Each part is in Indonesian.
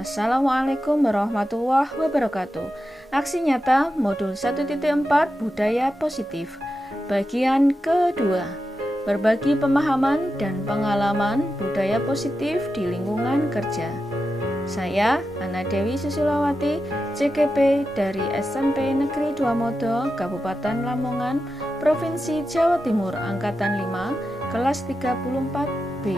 Assalamualaikum warahmatullahi wabarakatuh. Aksi nyata modul 1.4 Budaya Positif. Bagian kedua. Berbagi pemahaman dan pengalaman budaya positif di lingkungan kerja. Saya Ana Dewi Susilawati, CGP dari SMP Negeri 2 Modo, Kabupaten Lamongan, Provinsi Jawa Timur, Angkatan 5, kelas 34B.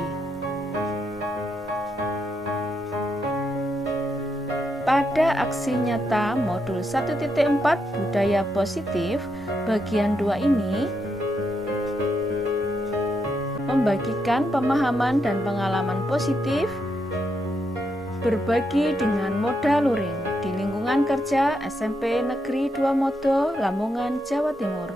Pada aksi nyata modul 1.4 Budaya Positif, bagian 2 ini membagikan pemahaman dan pengalaman positif berbagi dengan moda luring di lingkungan kerja SMP Negeri 2 Modo, Lamongan, Jawa Timur.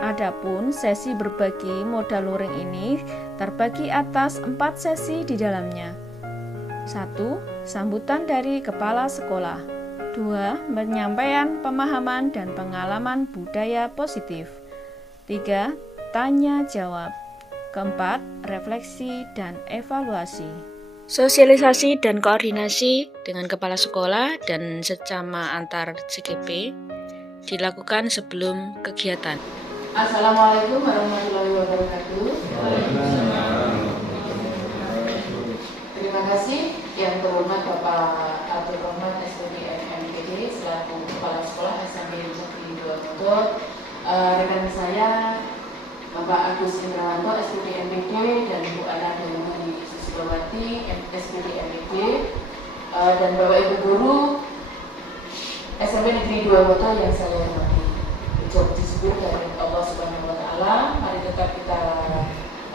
Adapun sesi berbagi moda luring ini terbagi atas 4 sesi di dalamnya. 1. Sambutan dari kepala sekolah. 2. Penyampaian pemahaman dan pengalaman budaya positif. 3. Tanya jawab. Keempat, refleksi dan evaluasi. Sosialisasi dan koordinasi dengan kepala sekolah dan sesama antar CGP dilakukan sebelum kegiatan. Assalamualaikum warahmatullahi wabarakatuh. Terima kasih yang terhormat Bapak Abdul Rahman SPDM MPD selaku Kepala Sekolah SMP Negeri 2 Modo, rekan saya Bapak Agus Indrawanto SPD MPD dan Bu Ana Dewi Susilawati SPD MPD, dan Bapak Ibu Guru SMP Negeri 2 Modo yang saya hormati. Ucap syukur dari Allah Subhanahu wa Ta'ala, mari tetap kita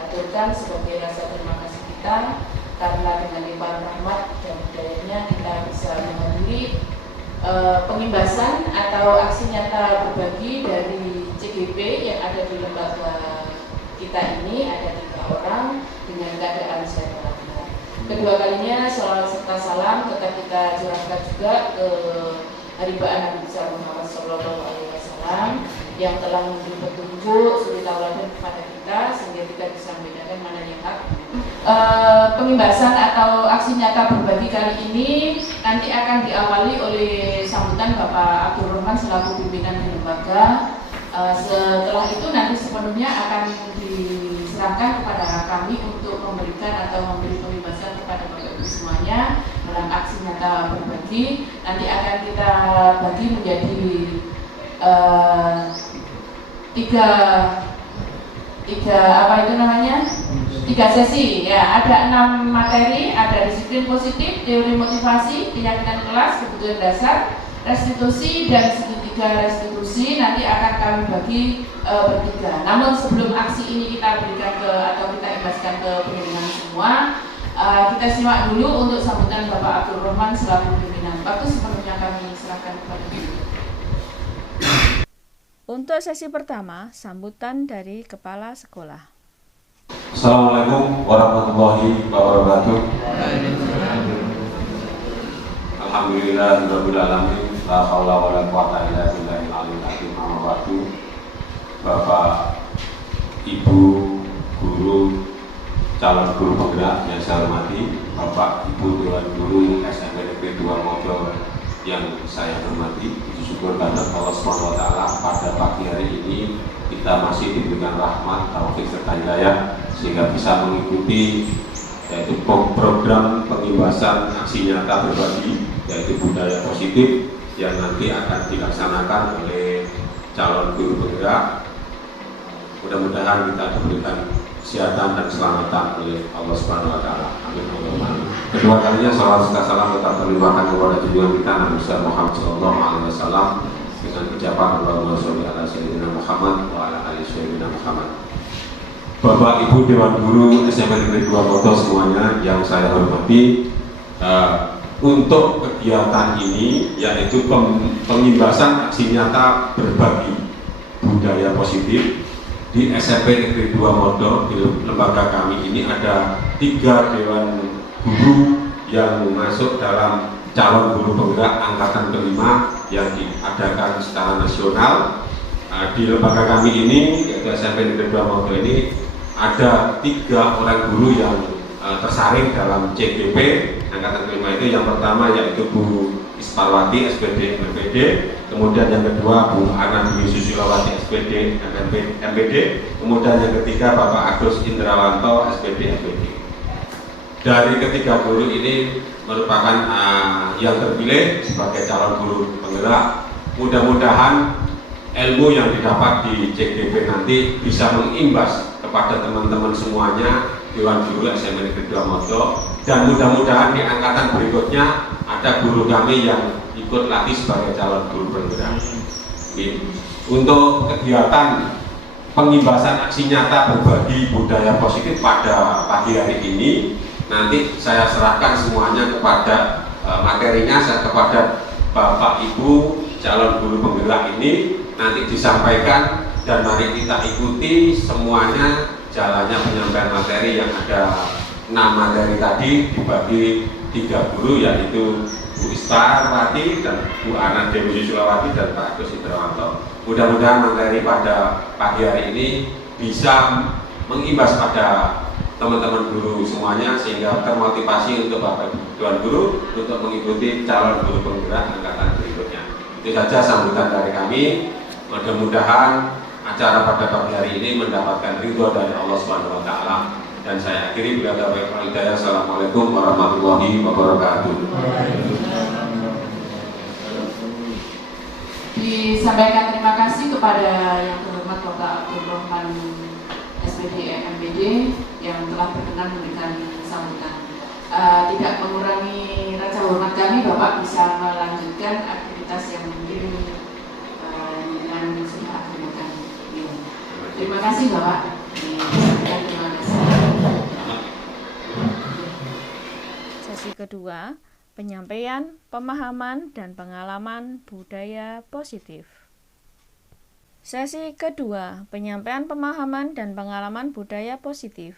aturkan sebagai rasa terima kasih kita, karena dengan limpahan rahmat dan hidayahnya kita bisa menghadiri pengimbasan atau aksi nyata berbagi dari CGP yang ada di lembaga kita ini. Ada 3 orang dengan keadaan sehat walafiat. Kedua kalinya sholawat serta salam tetap kita curahkan juga ke haribaan Nabi besar Muhammad SAW yang telah memberi petunjuk suri tauladan kepada kita sehingga kita bisa membedakan mana yang hak. Pengimbasan atau aksi nyata berbagi kali ini nanti akan diawali oleh sambutan Bapak Abdul Rahman selaku pimpinan di lembaga. Setelah itu nanti sepenuhnya akan diserahkan kepada kami untuk memberikan atau memberi pembebasan kepada Bapak Ibu semuanya dalam aksi nyata berbagi. Nanti akan kita bagi menjadi tiga sesi ya. Ada 6 materi, ada disiplin positif, teori motivasi, keyakinan kelas, kebutuhan dasar, restitusi, dan segitiga restitusi. Nanti akan kami bagi bertiga. Namun sebelum aksi ini kita berikan atau kita imbaskan ke pendengar semua, kita simak dulu untuk sambutan Bapak Abdul Rahman selaku pimpinan. Waktu sepenuhnya kami serahkan kepada Bapak. Untuk sesi pertama, sambutan dari kepala sekolah. Assalamualaikum warahmatullahi wabarakatuh. Alhamdulillahirabbil alamin, la haula wala quwata illa billahil aliyil azim. Amma ba'du. Bapak, Ibu, guru, calon guru penggerak yang saya hormati, Bapak, Ibu, Dewan Guru SMP Negeri 2 Modo yang saya hormati, syukur karena Allah SWT pada pagi hari ini kita masih diberikan rahmat, taufik serta hidayah sehingga bisa mengikuti yaitu program pengimbasan aksi nyata berbagi yaitu budaya positif yang nanti akan dilaksanakan oleh calon guru penggerak. Mudah-mudahan kita diberikan kesehatan dan keselamatan oleh Allah Subhanahu wa Ta'ala. Amin. Kedua kalinya sholawat serta salam tetap terlimpahkan kepada junjungan kita Nabi Muhammad sallallahu alaihi wasallam dengan ucapan Allahumma sholli ala sayyidina Muhammad wa ala ali sayyidina Muhammad. Bapak Ibu Dewan Guru SMP Negeri 2 Modo semuanya yang saya hormati, untuk kegiatan ini yaitu pengimbasan aksi nyata berbagi budaya positif di SMP Negeri 2 Modo. Di lembaga kami ini ada 3 dewan guru yang masuk dalam calon guru penggerak angkatan kelima yang diadakan secara nasional. Di lembaga kami ini yaitu SMP Negeri 2 Modo ini ada 3 orang guru yang tersaring dalam CGP angkatan kelima itu. Yang pertama yaitu Bu Isparwati SPD MPD, kemudian yang kedua Bu Ana Dwi Susilawati SPD MPD, kemudian yang ketiga Bapak Agus Indrawanto SPD MPD. Dari ketiga guru ini merupakan yang terpilih sebagai calon guru penggerak. Mudah-mudahan ilmu yang didapat di CGP nanti bisa mengimbas kepada teman-teman semuanya Dewan Guru SMA Negeri 2 Modo, dan mudah-mudahan di angkatan berikutnya ada guru kami yang ikut latih sebagai calon guru penggerak. Untuk kegiatan pengimbasan aksi nyata berbagi budaya positif pada pagi hari ini, nanti saya serahkan semuanya kepada materinya, kepada Bapak Ibu calon guru penggerak ini nanti disampaikan, dan mari kita ikuti semuanya jalannya penyampaian materi yang ada 6 materi tadi dibagi 3 guru, yaitu Bu Isparwati dan Bu Ana Dewi Susilawati dan Pak Agus Indrawanto. Mudah-mudahan materi pada pagi hari ini bisa mengimbas pada teman-teman guru semuanya sehingga termotivasi untuk Bapak Ibu Tuan Guru untuk mengikuti calon guru penggerak angkatan berikutnya. Itu saja sambutan dari kami. Mudah-mudahan acara pada pagi hari ini mendapatkan ridho dari Allah Subhanahu wa Ta'ala, dan saya akhiri bila ada baik hidayah. Assalamualaikum warahmatullahi wabarakatuh. Disampaikan terima kasih kepada yang terhormat Bapak Abdul Rahman SPD MPD yang telah berkenan memberikan sambutan. Tidak mengurangi rasa hormat kami, Bapak bisa melanjutkan aktivitas yang mungkin dengan sudah akan. Terima kasih Bapak. Terima kasih. Sesi kedua, penyampaian, pemahaman, dan pengalaman budaya positif. Sesi kedua, penyampaian pemahaman dan pengalaman budaya positif.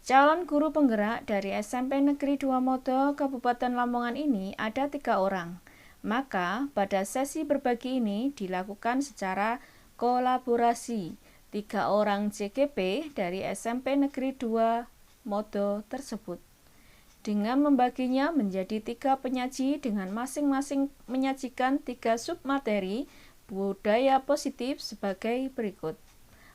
Calon guru penggerak dari SMP Negeri 2 Modo, Kabupaten Lamongan ini ada 3 orang. Maka pada sesi berbagi ini dilakukan secara kolaborasi 3 orang CGP dari SMP Negeri 2 Modo tersebut, dengan membaginya menjadi 3 penyaji dengan masing-masing menyajikan 3 submateri budaya positif sebagai berikut.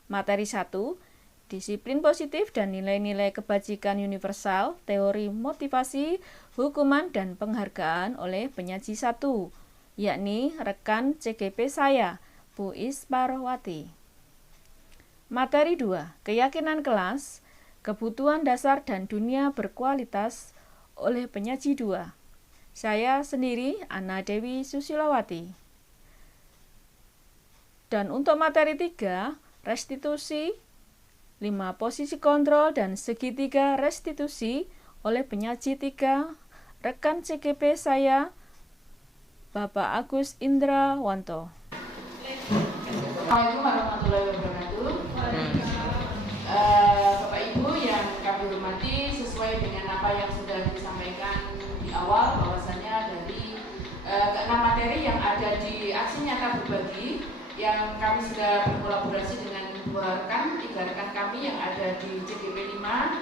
Materi 1, disiplin positif dan nilai-nilai kebajikan universal, teori motivasi, hukuman dan penghargaan oleh penyaji 1, yakni rekan CGP saya, Bu Isparwati. Materi 2, keyakinan kelas, kebutuhan dasar dan dunia berkualitas oleh penyaji 2, saya sendiri, Ana Dewi Susilawati. Dan untuk materi 3, restitusi, 5 posisi kontrol dan segitiga restitusi oleh penyaji 3, rekan CGP saya, Bapak Agus Indrawanto. Assalamualaikum warahmatullahi wabarakatuh. Bapak Ibu yang kami hormati, sesuai dengan apa yang sudah disampaikan di awal, bahwasanya dari ke-6 materi yang ada di aksi nyata berbagi yang kami sudah berkolaborasi dengan 3 rekan kami yang ada di CGP 5.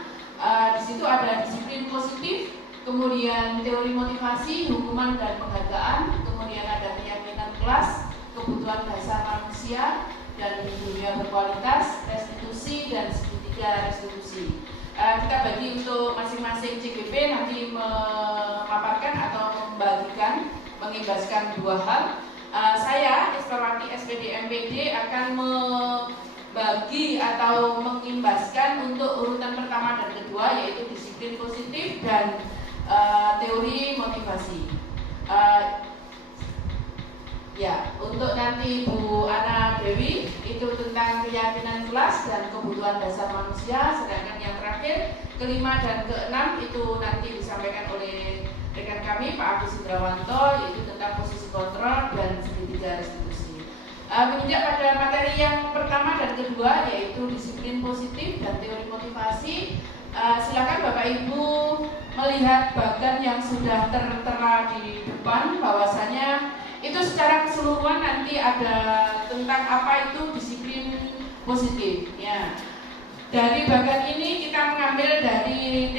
Di situ ada disiplin positif, kemudian teori motivasi, hukuman dan penghargaan, kemudian ada keyakinan kelas, kebutuhan dasar manusia dan dunia berkualitas, restitusi dan segitiga restitusi. Kita bagi untuk masing-masing CGP nanti memaparkan atau membagikan, mengimbaskan 2 hal. Saya, Isparwati SPD MPD, akan membagi atau mengimbaskan untuk urutan pertama dan kedua, yaitu disiplin positif dan teori motivasi. Ya, untuk nanti Bu Ana Dewi itu tentang keyakinan kelas dan kebutuhan dasar manusia, sedangkan yang terakhir ke-5 dan ke-6 itu nanti disampaikan oleh rekan kami Pak Agus Indrawanto, yaitu tentang posisi kontrol dan segitiga restitusi. Menginjak pada materi yang pertama dan kedua, yaitu disiplin positif dan teori motivasi, silakan Bapak Ibu melihat bagan yang sudah tertera di depan, bahwasanya itu secara keseluruhan nanti ada tentang apa itu disiplin positif. Ya. Dari bagan ini kita mengambil dari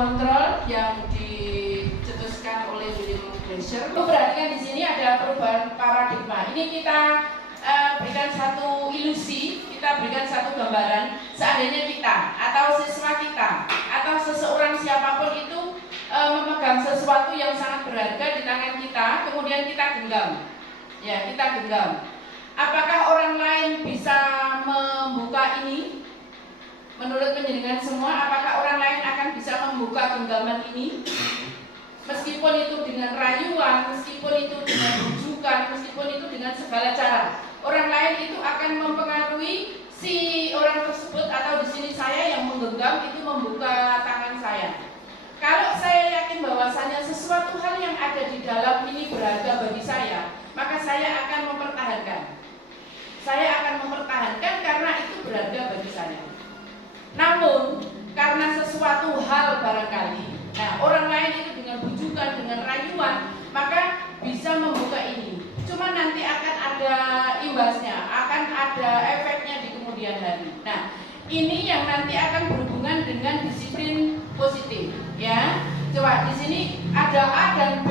kontrol yang dicetuskan oleh William Glasser. Perhatikan di sini ada perubahan paradigma. Ini kita berikan satu ilusi, kita berikan satu gambaran. Seandainya kita atau siswa kita atau seseorang siapapun itu memegang sesuatu yang sangat berharga di tangan kita, kemudian kita genggam. Ya, kita genggam. Apakah orang lain bisa membuka ini? Menurut penjaringan semua, apakah orang lain akan bisa membuka genggaman ini? Meskipun itu dengan rayuan, meskipun itu dengan rujukan, meskipun itu dengan segala cara, orang lain itu akan mempengaruhi si orang tersebut, atau di sini saya yang menggenggam itu membuka tangan saya. Kalau saya yakin bahwasanya sesuatu hal yang ada di dalam ini berharga bagi saya, maka saya akan mempertahankan. Saya akan mempertahankan karena itu berharga bagi saya. Namun karena sesuatu hal barangkali, nah orang lain itu dengan bujukan, dengan rayuan, maka bisa membuka ini. Cuma nanti akan ada imbasnya, akan ada efeknya di kemudian hari. Nah, ini yang nanti akan berhubungan dengan disiplin positif, ya. Coba di sini ada A dan B,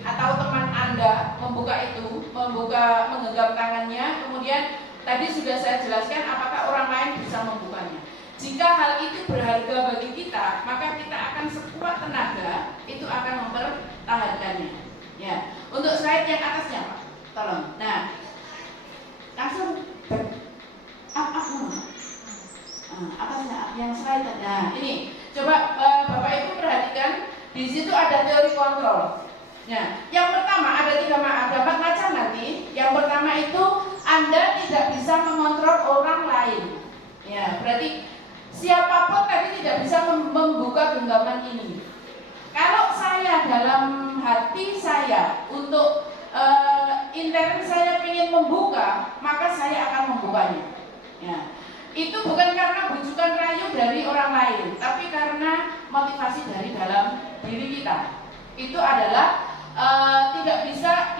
atau teman Anda membuka itu, menggenggam tangannya, kemudian tadi sudah saya jelaskan apakah orang lain bisa membukanya. Jika hal itu berharga bagi kita, maka kita akan sekuat tenaga itu akan mempertahankannya. Ya, untuk slide yang atasnya, Pak, tolong. Nah, langsung atasnya, yang slide. Nah, ini coba Bapak Ibu perhatikan, di situ ada teori kontrol. Nah, yang pertama ada empat macam nanti. Yang pertama itu Anda tidak bisa mengontrol orang lain. Ya, berarti siapapun tadi tidak bisa membuka genggaman ini. Kalau saya dalam hati saya untuk intern saya ingin membuka, maka saya akan membukanya. Ya. Itu bukan karena bujukan rayu dari orang lain, tapi karena motivasi dari dalam diri kita. Itu adalah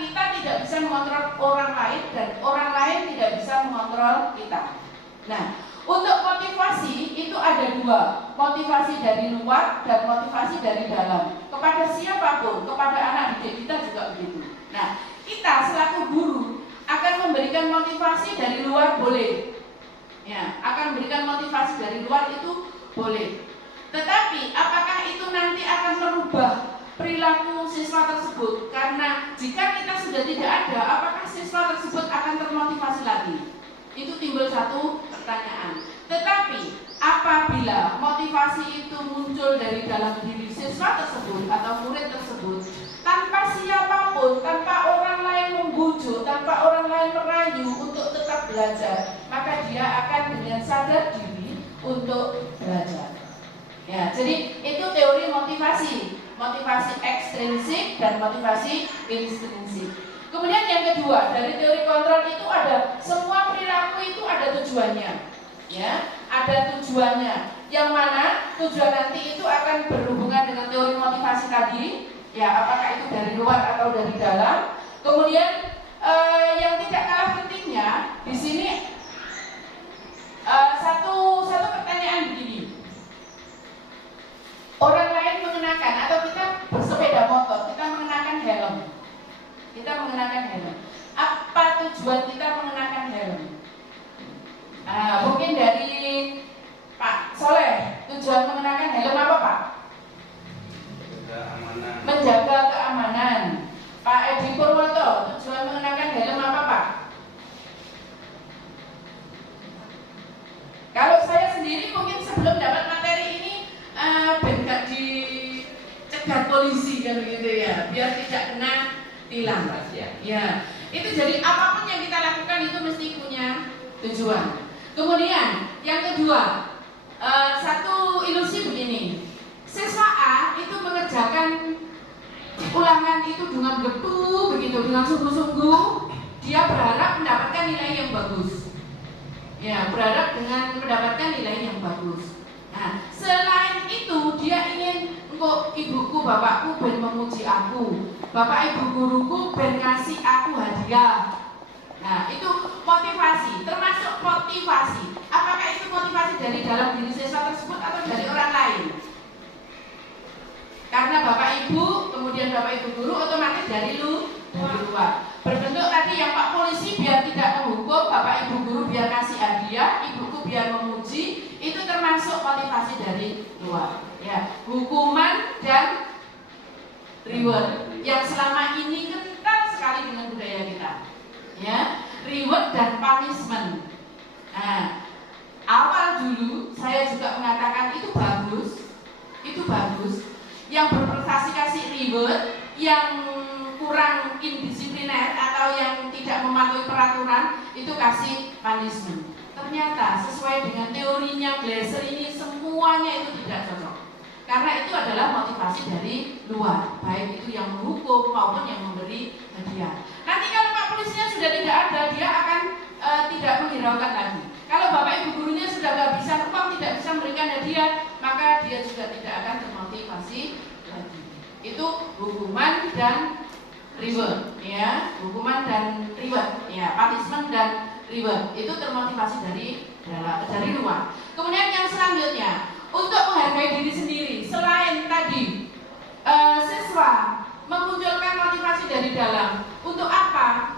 kita tidak bisa mengontrol orang lain, dan orang lain tidak bisa mengontrol kita. Nah, untuk motivasi itu ada dua, motivasi dari luar dan motivasi dari dalam. Kepada siapapun, kepada anak didik kita juga begitu. Nah, kita selaku guru akan memberikan motivasi dari luar, boleh. Ya, akan memberikan motivasi dari luar itu boleh. Tetapi apakah itu nanti akan merubah perilaku siswa tersebut? Karena jika kita sudah tidak ada, apakah siswa tersebut akan termotivasi lagi? Itu timbul satu pertanyaan. Tetapi apabila motivasi itu muncul dari dalam diri siswa tersebut atau murid tersebut, tanpa siapapun, tanpa orang lain membujuk, tanpa orang lain merayu untuk tetap belajar, maka dia akan dengan sadar diri untuk belajar. Ya, jadi itu teori motivasi. Motivasi ekstrinsik dan motivasi intrinsik. Kemudian yang kedua, dari teori kontrol itu ada semua perilaku itu ada tujuannya. Ya, ada tujuannya. Yang mana tujuan nanti itu akan berhubungan dengan teori motivasi tadi. Ya, apakah itu dari luar atau dari dalam. Kemudian yang tidak kalah pentingnya di sini satu pertanyaan begini. Orang lain mengenakan, atau kita bersepeda motor, kita mengenakan helm. Kita mengenakan helm. Apa tujuan kita mengenakan helm? Mungkin dari Pak Soleh, tujuan mengenakan helm apa, Pak? Menjaga keamanan. Pak Edi Purwoto, tujuan mengenakan helm apa, Pak? Kalau saya sendiri mungkin sebelum dapat materi ini bentak dicegat polisi kan begitu ya, biar tidak kena tilang, ya. Itu jadi apapun yang kita lakukan itu mesti punya tujuan. Kemudian yang kedua, satu ilusi begini. Siswa A itu mengerjakan ulangan itu dengan getu begitu, dengan sungguh-sungguh, dia berharap mendapatkan nilai yang bagus. Ya, berharap dengan mendapatkan nilai yang bagus. Nah, selain itu dia ingin kok ibuku, bapakku ben memuji aku, bapak ibu guruku ben ngasih aku hadiah. Nah, itu motivasi, termasuk motivasi. Apakah itu motivasi dari dalam diri siswa tersebut atau dari orang lain? dari luar. Ya, hukuman dan reward yang selama ini kental sekali dengan budaya kita. Ya, reward dan punishment. Nah, awal dulu saya juga mengatakan itu bagus. Yang berprestasi kasih reward, yang kurang indisipliner atau yang tidak mematuhi peraturan itu kasih punishment. Ternyata sesuai dengan teorinya Glaser ini semuanya itu tidak cocok. Karena itu adalah motivasi dari luar, baik itu yang menghukum maupun yang memberi hadiah. Nanti kalau Pak Polisinya sudah tidak ada, dia akan tidak menghiraukan lagi. Kalau Bapak Ibu gurunya sudah kehabisan uang, tidak bisa memberikan hadiah, maka dia juga tidak akan termotivasi lagi. Itu hukuman dan reward, ya, hukuman dan reward, ya, punishment dan reward itu termotivasi dari luar. Kemudian yang selanjutnya, untuk menghargai diri sendiri, selain tadi siswa memunculkan motivasi dari dalam, untuk apa?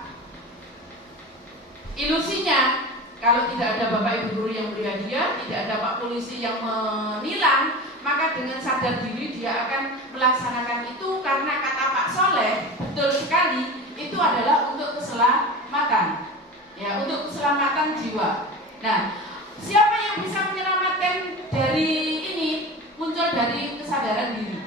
Ilusinya, kalau tidak ada Bapak Ibu guru yang beri hadiah, tidak ada Pak Polisi yang menilang, maka dengan sadar diri dia akan melaksanakan itu karena kata Pak Soleh betul sekali, itu adalah untuk keselamatan, ya, untuk keselamatan jiwa. Nah, siapa yang bisa menyelamatkan dari ini? Muncul dari kesadaran diri,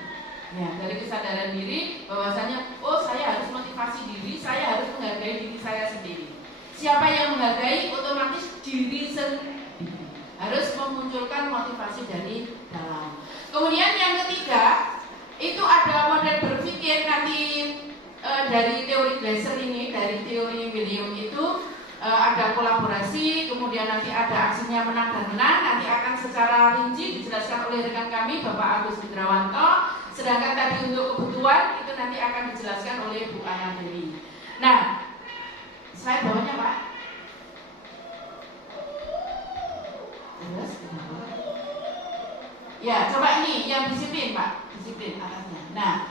ya, dari kesadaran diri bahwasanya, oh, saya harus motivasi diri, saya harus menghargai diri saya sendiri. Siapa yang menghargai, otomatis diri sendiri harus memunculkan motivasi dari dalam. Kemudian yang ketiga, itu ada model berpikir nanti dari teori Glaser ini, dari teori William itu ada kolaborasi, kemudian nanti ada aksinya menang dan menang, nanti akan secara rinci dijelaskan oleh rekan kami Bapak Agus Widrawanto. Sedangkan tadi untuk kebutuhan itu nanti akan dijelaskan oleh Bu Ayandeli. Nah, slide bawahnya Pak. Terus, ya, coba ini yang disiplin Pak, disiplin atasnya. Nah,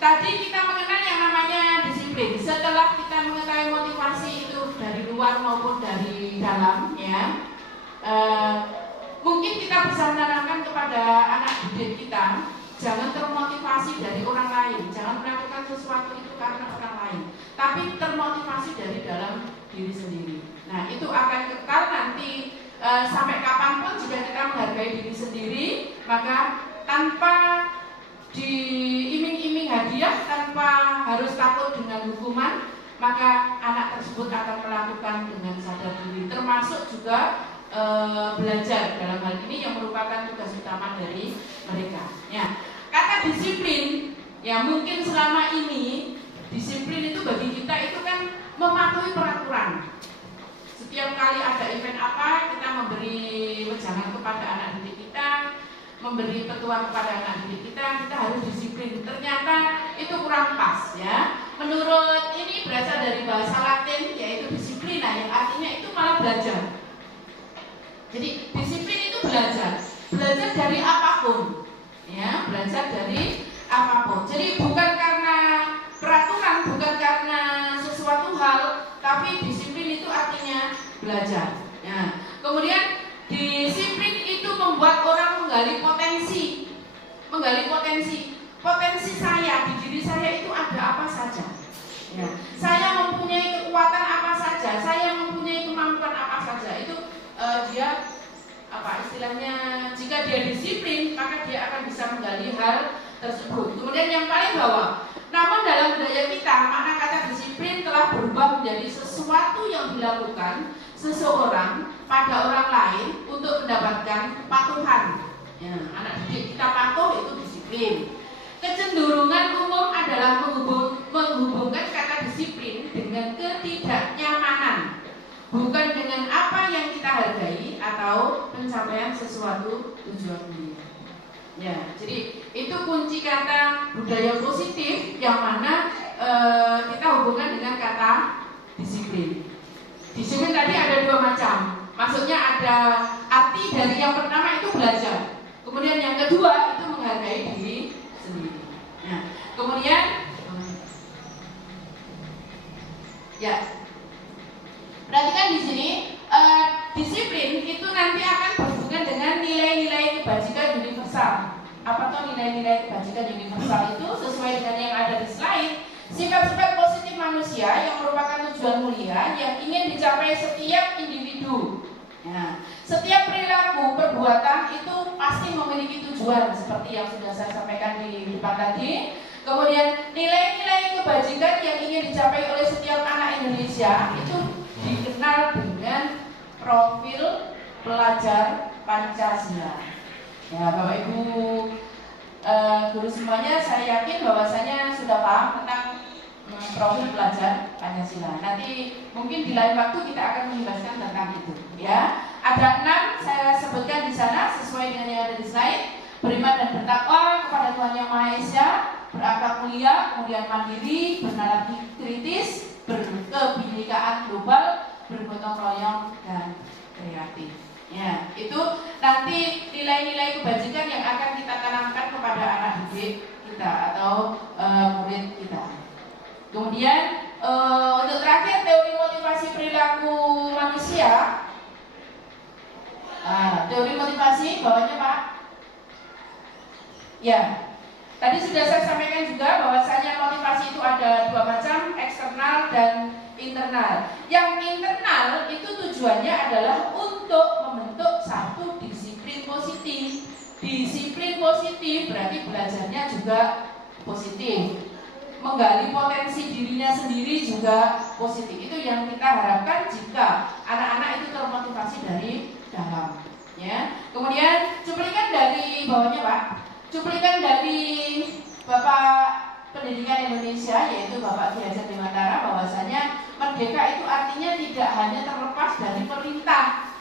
tadi kita mengenal yang namanya disiplin. Setelah kita mengetahui motivasi itu dari luar maupun dari dalam, ya, mungkin kita bisa menanamkan kepada anak didik kita, jangan termotivasi dari orang lain, jangan melakukan sesuatu itu karena orang lain, tapi termotivasi dari dalam diri sendiri. Nah, itu akan kekal nanti sampai kapanpun. Jika kita menghargai diri sendiri, maka tanpa diiming-iming hadiah, tanpa harus takut dengan hukuman, maka anak tersebut akan melakukan dengan sadar diri, termasuk juga belajar dalam hal ini yang merupakan tugas utama dari mereka. Ya, kata disiplin, ya mungkin selama ini disiplin itu bagi kita itu kan mematuhi peraturan. Setiap kali ada event apa, kita memberi wejangan kepada anak didik kita, memberi petuah kepada anak didik kita harus disiplin. Ternyata itu kurang pas, ya. Menurut ini berasal dari bahasa Latin, yaitu disiplina, yang artinya itu malah belajar. Jadi disiplin itu belajar dari apapun, ya, belajar dari apapun. Jadi bukan karena peraturan, bukan karena sesuatu hal, tapi disiplin itu artinya belajar. Ya. Kemudian disiplin itu membuat orang menggali potensi saya di diri saya itu ada apa saja. Ya. Saya mempunyai kekuatan apa saja, saya mempunyai kemampuan apa saja. Itu dia apa istilahnya, jika dia disiplin maka dia akan bisa menggali hal tersebut. Kemudian yang paling bawah, namun dalam budaya kita makna kata disiplin telah berubah menjadi sesuatu yang dilakukan seseorang pada orang lain untuk mendapatkan patuhan. Ya, anak didik kita patuh itu disiplin. Kecenderungan umum adalah menghubungkan kata disiplin dengan ketidaknyamanan, bukan dengan apa yang kita hargai atau pencapaian sesuatu tujuan mulia. Ya, jadi itu kunci kata budaya positif yang mana kita hubungkan dengan kata disiplin. Disiplin tadi ada dua macam. Maksudnya ada arti dari yang pertama itu belajar. Kemudian yang kedua itu menghargai diri sendiri. Nah, kemudian ya, perhatikan di sini disiplin itu nanti akan berhubungan dengan nilai-nilai kebajikan universal. Apa tuh nilai-nilai kebajikan universal itu? Sesuai dengan yang ada di slide, sifat-sifat positif manusia yang merupakan tujuan mulia yang ingin dicapai setiap individu. Nah, setiap perilaku perbuatan itu pasti memiliki tujuan seperti yang sudah saya sampaikan di depan tadi. Kemudian nilai-nilai kebajikan yang ingin dicapai oleh setiap anak Indonesia itu dikenal dengan profil pelajar Pancasila. Ya, Bapak Ibu guru semuanya, saya yakin bahwasanya sudah paham tentang profil pelajar Pancasila. Nanti mungkin di lain waktu kita akan menjelaskan tentang itu. Ya, ada 6 saya sebutkan di sana sesuai dengan yang ada di slide. Beriman dan bertakwa kepada Tuhan Yang Maha Esa, berakhlak mulia, kemudian mandiri, bernalar kritis, berkebinekaan global, bergotong royong dan kreatif. Ya, itu nanti nilai-nilai kebajikan yang akan kita tanamkan kepada anak didik kita atau murid kita. Kemudian untuk terakhir teori motivasi perilaku manusia. Teori motivasi bawahnya Pak. Ya, tadi sudah saya sampaikan juga bahwasanya motivasi itu ada 2 macam, eksternal dan internal. Yang internal itu tujuannya adalah untuk membentuk satu disiplin positif. Disiplin positif berarti belajarnya juga positif. Menggali potensi dirinya sendiri juga positif. Itu yang kita harapkan jika anak-anak itu termotivasi dari dalam. Ya. Kemudian cuplikan dari bawahnya Pak. Cuplikan dari Bapak Pendidikan Indonesia yaitu Bapak Ki Hajar Dewantara bahwasanya merdeka itu artinya tidak hanya terlepas dari perintah.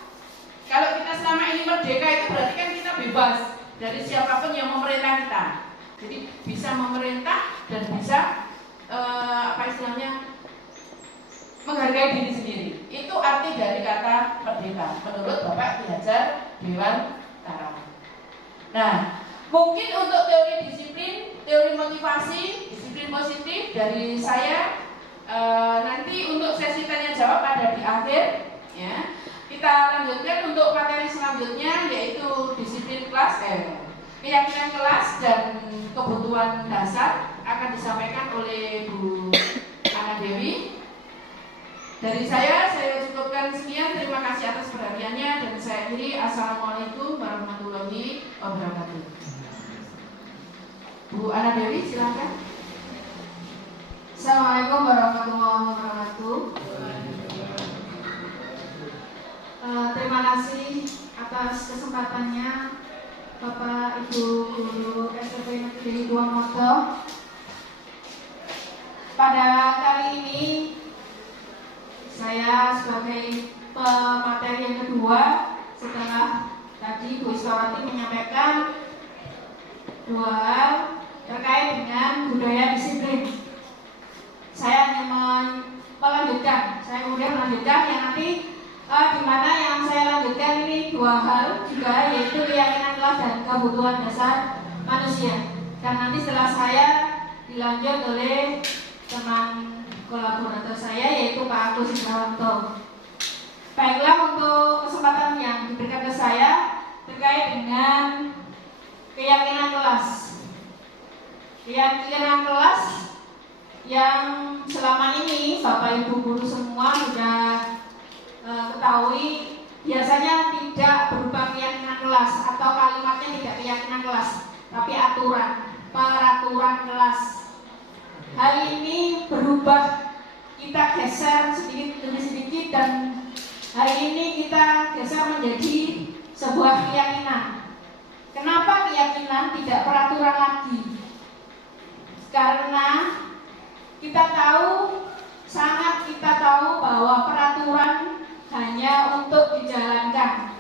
Kalau kita selama ini merdeka itu berarti kan kita bebas dari siapapun yang memerintah kita. Jadi bisa memerintah dan bisa menghargai diri sendiri. Itu arti dari kata merdeka menurut Bapak Ki Hajar Dewantara. Nah, mungkin untuk teori disiplin, teori motivasi, disiplin positif dari saya nanti untuk sesi tanya jawab ada di akhir. Ya, kita lanjutkan untuk materi selanjutnya yaitu disiplin kelas, keyakinan kelas dan kebutuhan dasar akan disampaikan oleh Bu Ana Dewi. Dari saya cukupkan sekian. Terima kasih atas perhatiannya dan saya akhiri. Assalamualaikum warahmatullahi wabarakatuh. Bu Ana Dewi, silakan. Assalamualaikum warahmatullahi wabarakatuh. Terima kasih atas kesempatannya Bapak Ibu Guru SMP Negeri 2 Modo. Pada kali ini saya sebagai pemateri yang kedua setelah tadi Bu Iswawati menyampaikan 2 hal terkait dengan budaya disiplin. Saya hanya melanjutkan, saya kemudian melanjutkan yang nanti di mana yang saya lanjutkan ini 2 hal juga yaitu keyakinan kelas dan kebutuhan dasar manusia. Dan nanti setelah saya dilanjut oleh teman kolaborator saya yaitu Pak Agus Indrawanto. Baiklah, untuk kesempatan yang diberikan ke saya terkait dengan keyakinan kelas. Keyakinan kelas yang selama ini Bapak Ibu guru semua sudah ketahui biasanya tidak berupa keyakinan kelas atau kalimatnya tidak keyakinan kelas, tapi aturan, peraturan kelas. Hal ini berubah, kita geser sedikit demi sedikit dan hari ini kita geser menjadi sebuah keyakinan. Kenapa keyakinan tidak peraturan lagi? Karena kita tahu bahwa peraturan hanya untuk dijalankan,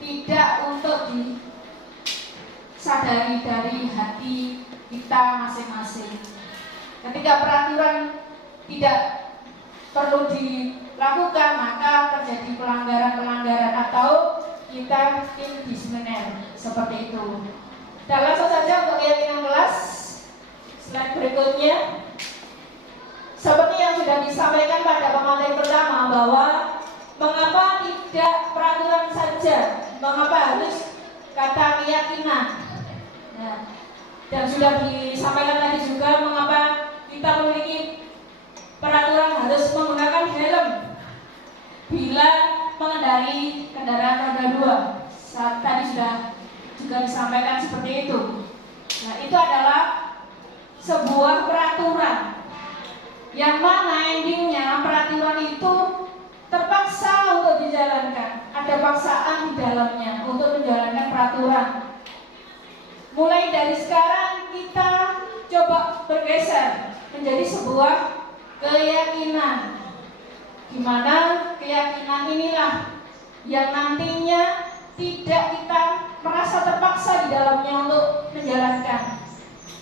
tidak untuk disadari dari hati kita masing-masing. Ketika peraturan tidak perlu dilakukan, maka terjadi pelanggaran-pelanggaran atau kita indisipliner seperti itu. Dan langsung saja untuk keyakinan kelas, slide berikutnya. Seperti yang sudah disampaikan pada pemateri pertama bahwa mengapa tidak peraturan saja, mengapa harus kata keyakinan. Dan sudah disampaikan tadi juga mengapa kita memiliki peraturan harus menggunakan helm bila mengendarai kendaraan roda 2. Tadi sudah juga disampaikan seperti itu. Nah, itu adalah sebuah peraturan yang mana endingnya peraturan itu terpaksa untuk dijalankan. Ada paksaan di dalamnya untuk menjalankan peraturan. Mulai dari sekarang kita coba bergeser menjadi sebuah keyakinan, di mana keyakinan inilah yang nantinya tidak kita merasa terpaksa di dalamnya untuk menjalankan,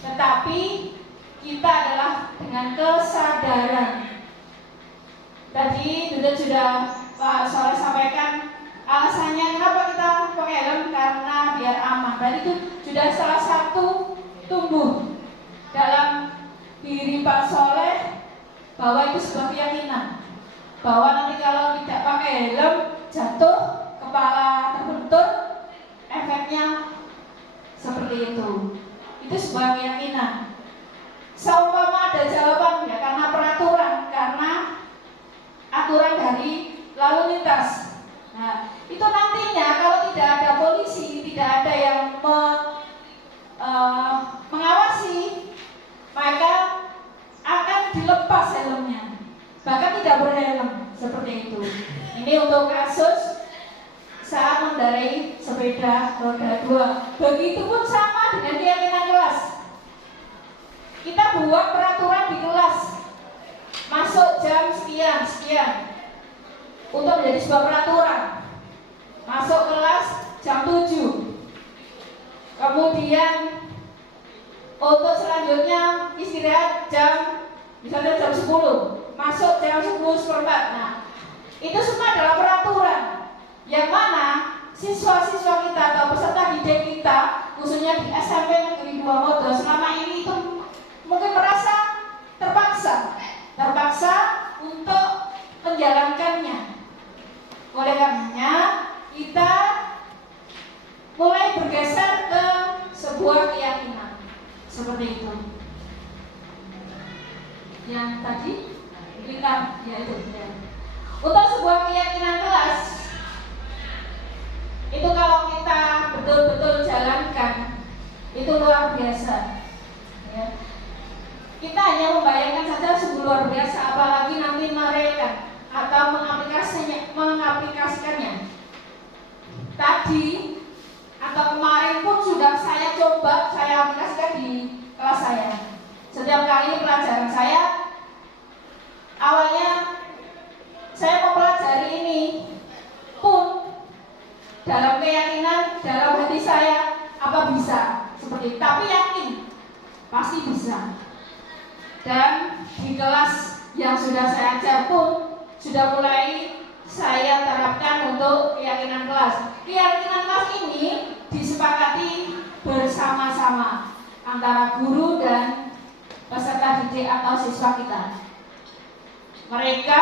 tetapi kita adalah dengan kesadaran. Tadi sudah Pak Soleh sampaikan alasannya kenapa kita pakai helm, karena biar aman. Tadi itu sudah salah satu tumbuh dalam diri Pak Soleh bahwa itu sebuah keyakinan bahwa nanti kalau tidak pakai helm jatuh, kepala terbentur, efeknya seperti itu. Itu sebuah keyakinan. Seumpama ada jawaban ya karena peraturan, karena aturan dari lalu lintas. Nah, itu nantinya kalau tidak ada polisi, tidak ada yang mengawasi, maka akan dilepas helmnya, bahkan tidak berhelm seperti itu. Ini untuk kasus saat mengendarai sepeda roda 2. Begitupun sama dengan keyakinan kelas. Kita buat peraturan di kelas, masuk jam sekian untuk menjadi sebuah peraturan. Masuk kelas jam 7. Kemudian untuk selanjutnya istirahat misalnya jam 10, masuk jam 10:15. Nah, itu semua adalah peraturan yang mana siswa-siswa kita atau peserta didik kita, khususnya di SMP Negeri 2 Modo, selama ini itu mungkin merasa terpaksa untuk menjalankannya. Oleh karenanya kita mulai bergeser ke sebuah keyakinan seperti itu. Yang tadi kita yaitu ya. Untuk sebuah keyakinan kelas itu kalau kita betul-betul jalankan itu luar biasa ya. Kita hanya membayangkan saja sungguh luar biasa, apalagi nanti mereka atau mengaplikasikannya. Tadi atau kemarin pun sudah saya coba, saya aplikasikan di kelas saya. Setiap kali pelajaran saya, awalnya saya mempelajari ini pun dalam keyakinan, dalam hati saya, apa bisa seperti itu. Tapi yakin pasti bisa. Dan di kelas yang sudah saya ajar pun sudah mulai saya terapkan untuk keyakinan kelas. Keyakinan kelas ini disepakati bersama-sama antara guru dan peserta didik atau siswa kita. Mereka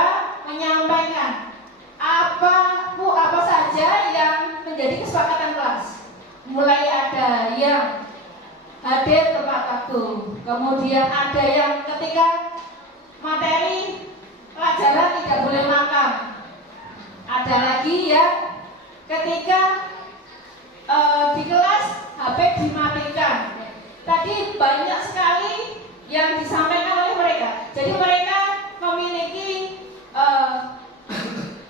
menyampaikan apa saja yang menjadi kesepakatan kelas. Mulai ada yang hadir tepat waktu, kemudian ada yang ketika materi pelajaran tidak boleh makan, ada lagi yang ketika di kelas HP dimatikan. Tadi banyak sekali yang disampaikan oleh mereka. Jadi mereka memiliki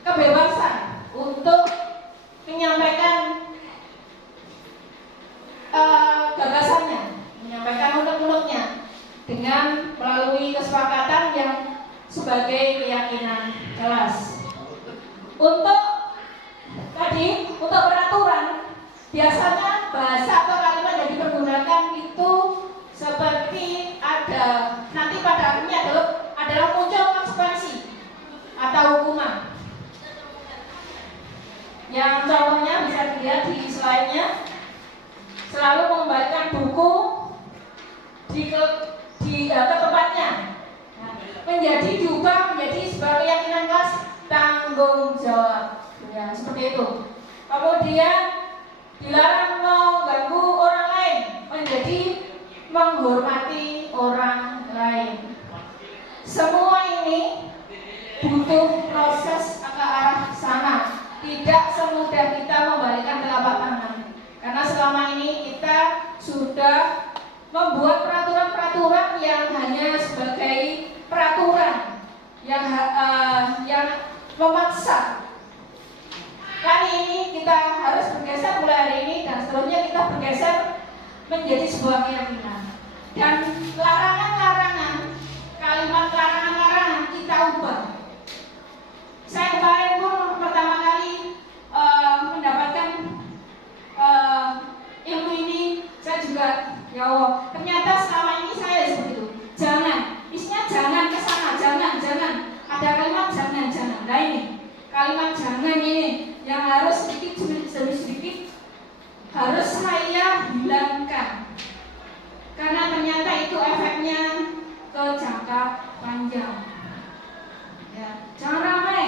kebebasan untuk menyampaikan gagasannya, menyampaikan unek-uneknya dengan melalui kesepakatan yang sebagai keyakinan kelas. Untuk peraturan, biasanya bahasa atau kalimat yang dipergunakan itu seperti ada nanti pada akhirnya adalah muncul konsekuensi atau hukuman. Yang contohnya bisa dilihat di slide-nya. Selalu mengembalikan buku ke tempatnya. Menjadi diubah menjadi sebuah keyakinan kelas tanggung jawab. Ya, seperti itu. Kemudian dilarang mengganggu orang lain menjadi menghormati orang lain. Semua ini butuh proses ke arah sana. Tidak semudah kita membalikkan telapak tangan. Karena selama ini kita sudah membuat peraturan-peraturan yang hanya sebagai peraturan yang memaksa. Kali ini kita harus bergeser mulai hari ini dan seterusnya kita bergeser menjadi sebuah keyakinan. Dan larangan-larangan, kalimat larangan-larangan kita ubah. Saya kemarin pun pertama kali mendapatkan ilmu ini, saya juga ya Allah, ternyata selama ini saya seperti itu. Jangan, isinya jangan ke sana, jangan. Ada kalimat jangan. Nah ini kalimat jangan ini yang harus sedikit demi sedikit harus saya hilangkan. Karena ternyata itu efeknya ke jangka panjang. Ya, jangan ramai.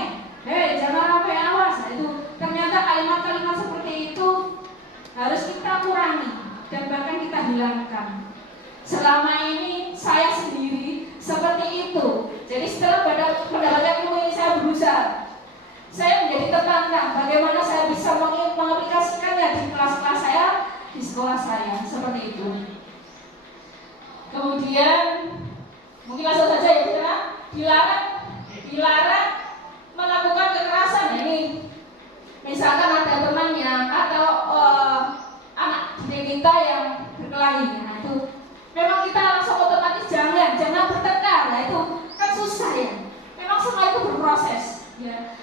Jangan ramai, awas. Itu ternyata kalimat-kalimat seperti itu harus kita kurangi dan bahkan kita hilangkan. Selama ini saya sendiri seperti itu. Jadi setelah mendapatkan ilmu ini saya berusaha. Saya menjadi tertantang bagaimana saya bisa mengaplikasikannya di kelas-kelas saya, di sekolah saya, seperti itu. Kemudian mungkin langsung saja ya kita dilarang melakukan kekerasan. Ini misalkan ada temannya atau anak didik kita yang berkelahi, nah itu memang kita langsung otomatis jangan bertengkar. Nah itu kan susah ya. Memang semua itu berproses. Ya.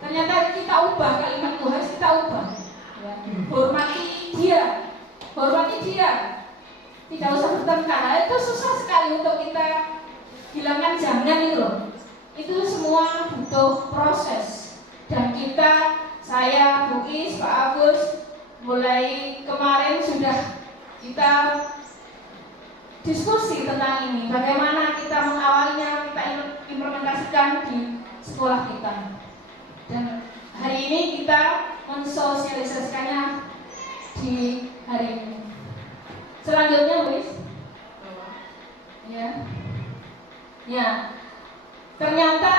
Ternyata kita ubah kalimat itu, harus kita ubah. Ya. Hormati dia. Tidak usah bertengkar. Nah, itu susah sekali untuk kita hilangkan jangan itu loh. Itu semua butuh proses. Dan saya, Bu Is, Pak Agus, mulai kemarin sudah kita diskusi tentang ini. Bagaimana kita mengawalnya, kita implementasikan di sekolah kita. Dan hari ini kita mensosialisasikannya di hari ini. Selanjutnya, Bu Is. Ya. Ternyata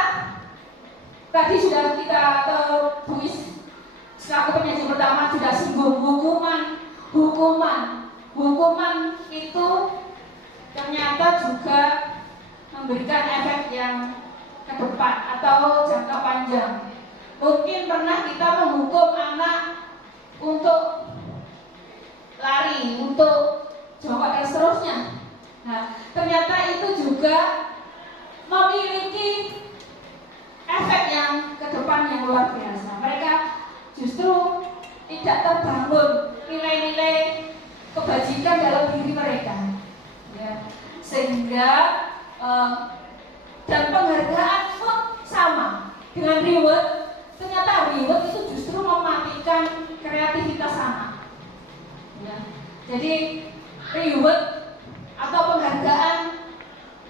tadi sudah kita atau Bu Is selaku penyaji pertama sudah singgung hukuman itu ternyata juga memberikan efek yang ke depan atau jangka panjang. Mungkin pernah kita menghukum anak untuk lari, untuk jongkok dan seterusnya. Nah, ternyata itu juga memiliki efek yang ke depan yang luar biasa. Mereka justru tidak terbangun nilai-nilai kebajikan dalam diri mereka, ya. Sehingga dan penghargaan pun sama dengan reward. Ternyata reward itu justru mematikan kreativitas anak, ya. Jadi reward atau penghargaan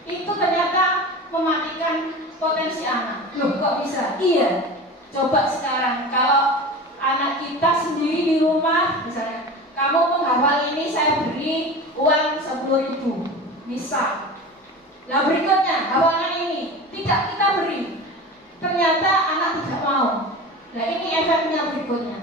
itu ternyata mematikan potensi anak. Loh, kok bisa? Iya. Coba sekarang kalau anak kita sendiri di rumah, misalnya kamu menghafal ini saya beri uang 10.000, misal. Nah berikutnya hafalan ini tidak kita beri, ternyata anak tidak mau. Nah ini efeknya berikutnya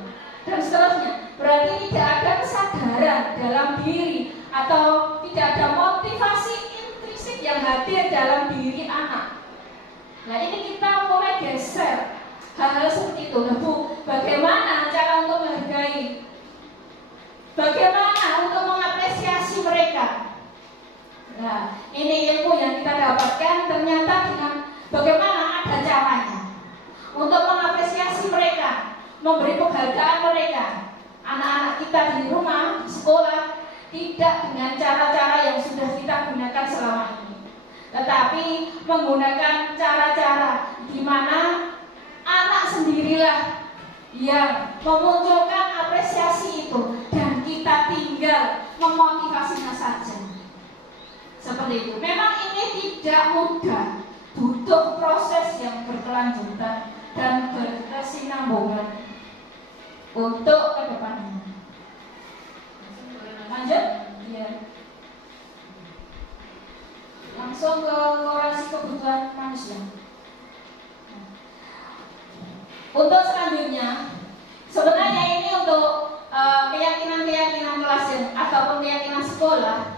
dan seterusnya. Berarti tidak ada kesadaran dalam diri atau tidak ada motivasi intrinsik yang hadir dalam diri anak. Nah ini kita mulai geser hal-hal seperti itu. Nah Bu, bagaimana cara untuk menghargai? Bagaimana untuk mengapresiasi mereka? Nah, ini ilmu yang kita dapatkan ternyata dengan bagaimana ada caranya untuk mengapresiasi mereka, memberi penghargaan mereka. Anak-anak kita di rumah, di sekolah, tidak dengan cara-cara yang sudah kita gunakan selama ini, tetapi menggunakan cara-cara di mana anak sendirilah yang memunculkan apresiasi itu dan kita tinggal memotivasinya saja. Seperti itu. Memang ini tidak mudah, butuh proses yang berkelanjutan dan berkesinambungan untuk ke depannya. Lanjut? Ya. langsung ke ngurasi kebutuhan manusia. Untuk selanjutnya, sebenarnya ini untuk keyakinan-keyakinan kelas ataupun keyakinan sekolah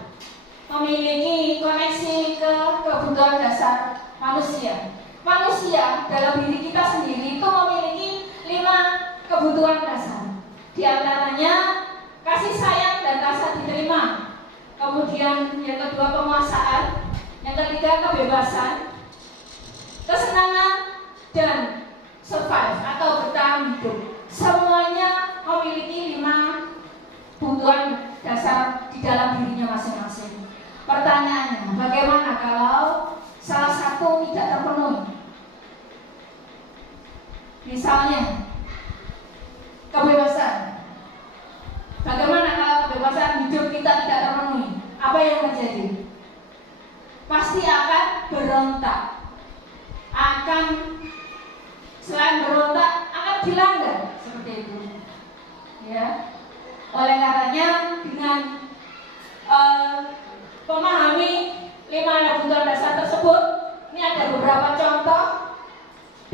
memiliki koneksi ke kebutuhan dasar manusia. Manusia dalam diri kita sendiri itu memiliki 5 kebutuhan dasar. Di antaranya kasih sayang dan rasa diterima. Kemudian yang kedua penguasaan, yang ketiga kebebasan, kesenangan dan survive atau bertahan hidup. Semuanya memiliki 5 kebutuhan dasar di dalam dirinya masing-masing. Pertanyaannya, bagaimana kalau salah satu tidak terpenuhi? Misalnya kebebasan. Bagaimana kalau kebebasan hidup kita tidak terpenuhi? Apa yang terjadi? Pasti akan berontak. Selain berontak, akan dilanggar seperti itu. Ya. Oleh karenanya dengan memahami 5 kebutuhan dasar tersebut, ini ada beberapa contoh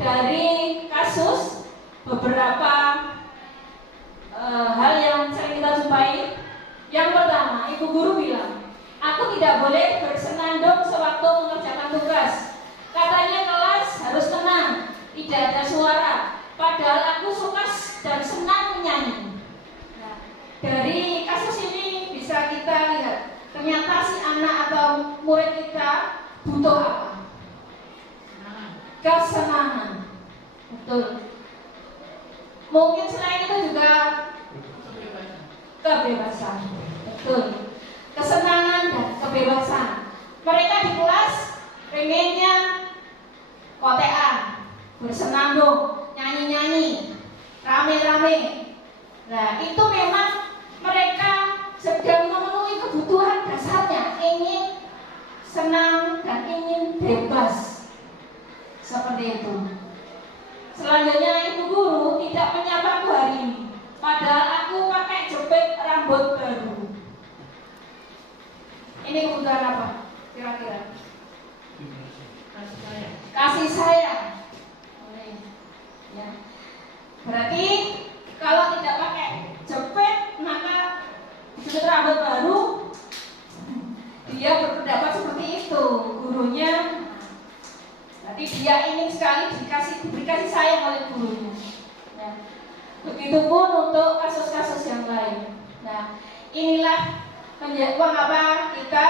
dari kasus beberapa hal yang sering kita jumpai. Yang pertama, ibu guru bilang, aku tidak boleh bersenandung sewaktu mengerjakan tugas. Katanya kelas harus tenang, tidak ada suara. Padahal aku suka dan senang menyanyi. Nah, dari kasus ini bisa kita lihat, ternyata si anak atau murid kita butuh apa? Kesenangan. Betul. Mungkin selain itu juga kebebasan. Betul. Kesenangan dan kebebasan. Mereka di kelas pengennya kotean, bersenandung, nyanyi-nyanyi, rame-rame. Nah, itu memang mereka sedang memenuhi kebutuhan dasarnya, ingin senang dan ingin bebas. Seperti itu. Selanjutnya, ibu guru tidak menyapaku hari ini, padahal aku pakai jepit rambut baru. Ini kebutuhan apa? Kira-kira? Kasih sayang. Ya. Berarti kalau tidak pakai jepit, maka jepit rambut baru, dia berpendapat seperti itu. Gurunya, berarti dia ingin sekali diberi kasih sayang oleh gurunya. Ya. Begitupun untuk kasus-kasus yang lain. Nah, inilah mengapa kita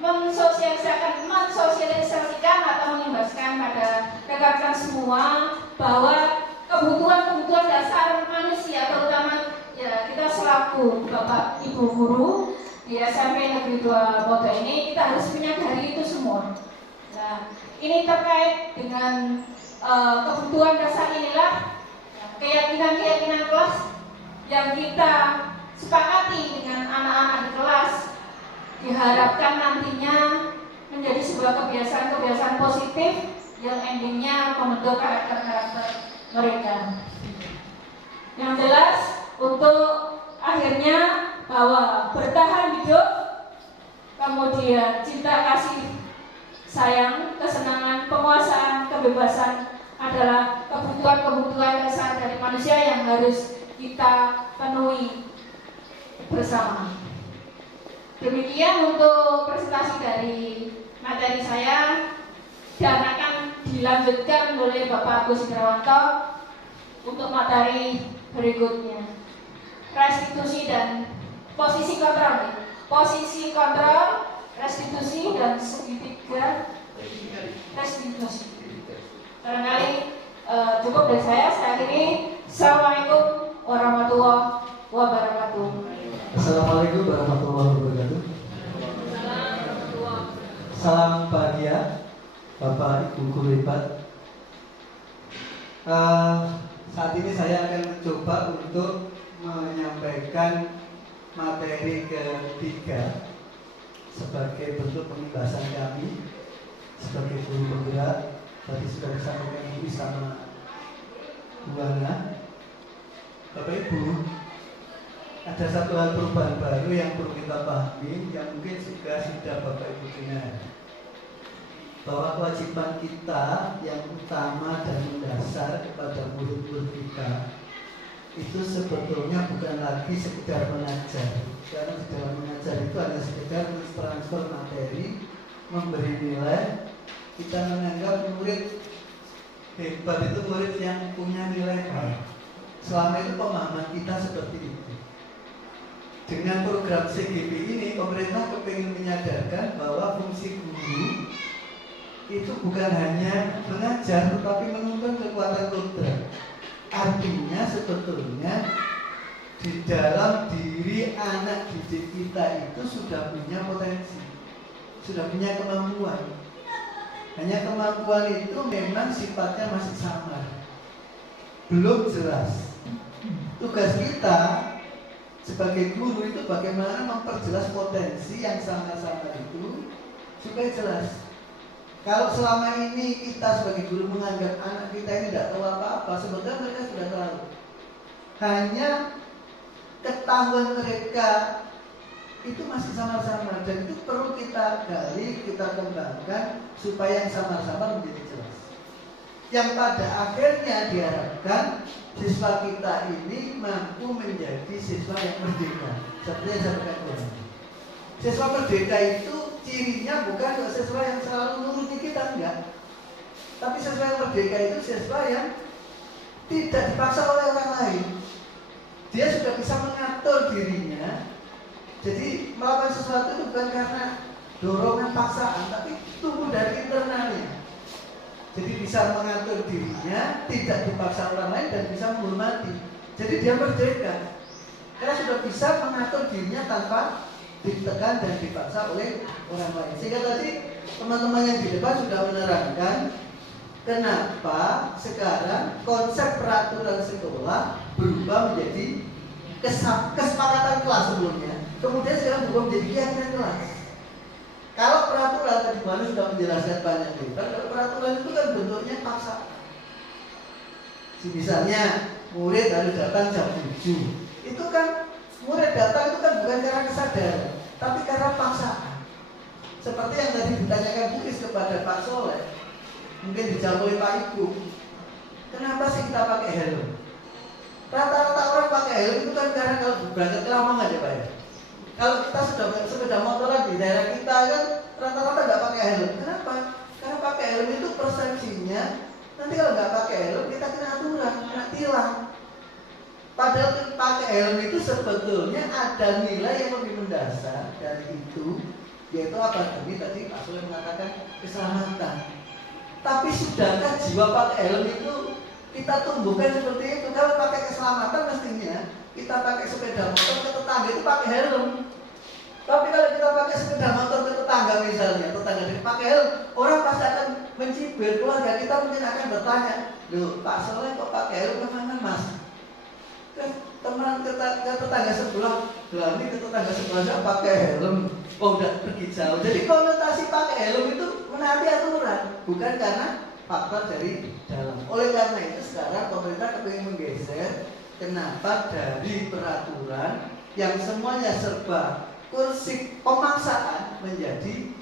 mensosialisasikan atau mengimbaskan pada rekan-rekan semua bahwa kebutuhan-kebutuhan dasar manusia, terutama ya kita selaku Bapak Ibu guru di SMP Negeri 2 Boga ini, kita harus menyadari itu semua. Nah, ini terkait dengan kebutuhan dasar inilah keyakinan-keyakinan kelas yang kita sepakati dengan anak-anak di kelas, diharapkan nantinya menjadi sebuah kebiasaan-kebiasaan positif yang endingnya membentuk karakter-karakter mereka. Yang jelas untuk akhirnya bahwa bertahan hidup, kemudian cinta kasih sayang, kesenangan, penguasaan, kebebasan adalah kebutuhan-kebutuhan dasar dari manusia yang harus kita penuhi bersama. Demikian untuk presentasi dari materi saya, dan akan dilanjutkan oleh Bapak Agus Indrawanto untuk materi berikutnya. Restitusi dan posisi kontrol. Posisi kontrol, restitusi dan segitiga restitusi. Barangkali cukup dari saya. Saya akhiri. Assalamualaikum warahmatullahi wabarakatuh. Assalamualaikum warahmatullahi wabarakatuh. Salam bahagia Bapak Ibu guru hebat. Saat ini saya akan mencoba untuk menyampaikan materi ketiga sebagai bentuk pembahasan kami sebagai guru penggerak. Tadi sudah disampaikan Ibu sama Bu Ana. Bapak Ibu, ada satu hal perubahan baru yang perlu kita pahami, yang mungkin sudah Bapak Ibu dengar, bahwa kewajiban kita yang utama dan mendasar kepada murid-murid kita itu sebetulnya bukan lagi sekedar mengajar. Karena di dalam mengajar itu hanya sekedar transfer materi, memberi nilai. Kita menganggap murid hebat itu murid yang punya nilai baik. Selama itu pemahaman kita seperti itu. Dengan program CGP ini, pemerintah kepingin menyadarkan bahwa fungsi guru itu bukan hanya mengajar, tetapi menuntun kekuatan kodrat. Artinya sebetulnya di dalam diri anak didik kita itu sudah punya potensi, sudah punya kemampuan. Hanya kemampuan itu memang sifatnya masih samar, belum jelas. Tugas kita sebagai guru itu bagaimana memperjelas potensi yang samar-samar itu supaya jelas. Kalau selama ini kita sebagai guru menganggap anak kita ini tidak tahu apa-apa, sebetulnya mereka sudah tahu. Hanya ketahuan mereka itu masih samar-samar, dan itu perlu kita gali, kita kembangkan supaya yang samar-samar menjadi jelas. Yang pada akhirnya diharapkan siswa kita ini mampu menjadi siswa yang merdeka. Seperti yang saya katakan, siswa merdeka itu cirinya bukan siswa yang selalu nuruti kita, enggak. Tapi siswa yang merdeka itu siswa yang tidak dipaksa oleh orang lain. Dia sudah bisa mengatur dirinya. Jadi melakukan sesuatu itu bukan karena dorongan paksaan, tapi tumbuh dari internalnya. Jadi bisa mengatur dirinya, tidak dipaksa orang lain, dan bisa menghormati. Jadi dia merdeka. Karena sudah bisa mengatur dirinya tanpa ditekan dan dipaksa oleh orang lain. Sehingga tadi teman-teman yang di depan sudah menerangkan kenapa sekarang konsep peraturan sekolah berubah menjadi kesepakatan kelas sebelumnya, kemudian sekarang berubah menjadi keyakinan kelas. Kalau peraturan tadi mana sudah menjelaskan banyak lebar, kalau peraturan itu kan bentuknya paksa. Misalnya murid harus datang jam 7, itu kan murid datang itu kan bukan karena kesadaran, tapi karena paksaan. Seperti yang tadi ditanyakan Bukis kepada Pak Soleh, mungkin dijawab oleh Pak Ibu, kenapa sih kita pakai helm? Rata-rata orang pakai helm itu kan karena kalau berangkat ke Lamongan aja Pak ya. Kalau kita sudah sepeda motoran di daerah kita kan rata-rata nggak pakai helm. Kenapa? Karena pakai helm itu persepsinya nanti kalau nggak pakai helm kita kena aturan, kena tilang. Padahal pakai helm itu sebetulnya ada nilai yang lebih mendasar dari itu, yaitu apa? Tadi Pak Soleh mengatakan keselamatan. Tapi sudahkah jiwa pakai helm itu kita tumbuhkan seperti itu? Kalau pakai keselamatan mestinya kita pakai sepeda motor ke tetangga itu pakai helm. Tapi kalau kita pakai sepeda motor ke tetangga misalnya, tetangga dari pakai helm, orang pasti akan mencibir. Keluarga kita mungkin akan bertanya, loh Pak Soleh kok pakai helm kemana Mas? Teman ke tetangga sebelah, berani ke tetangga sebelahnya pakai helm, oh udah pergi jauh. Jadi konotasi pakai helm itu menaati aturan, bukan karena faktor dari dalam. Oleh karena itu sekarang pemerintah ingin menggeser. Kenapa dari peraturan yang semuanya serba kursi pemaksaan menjadi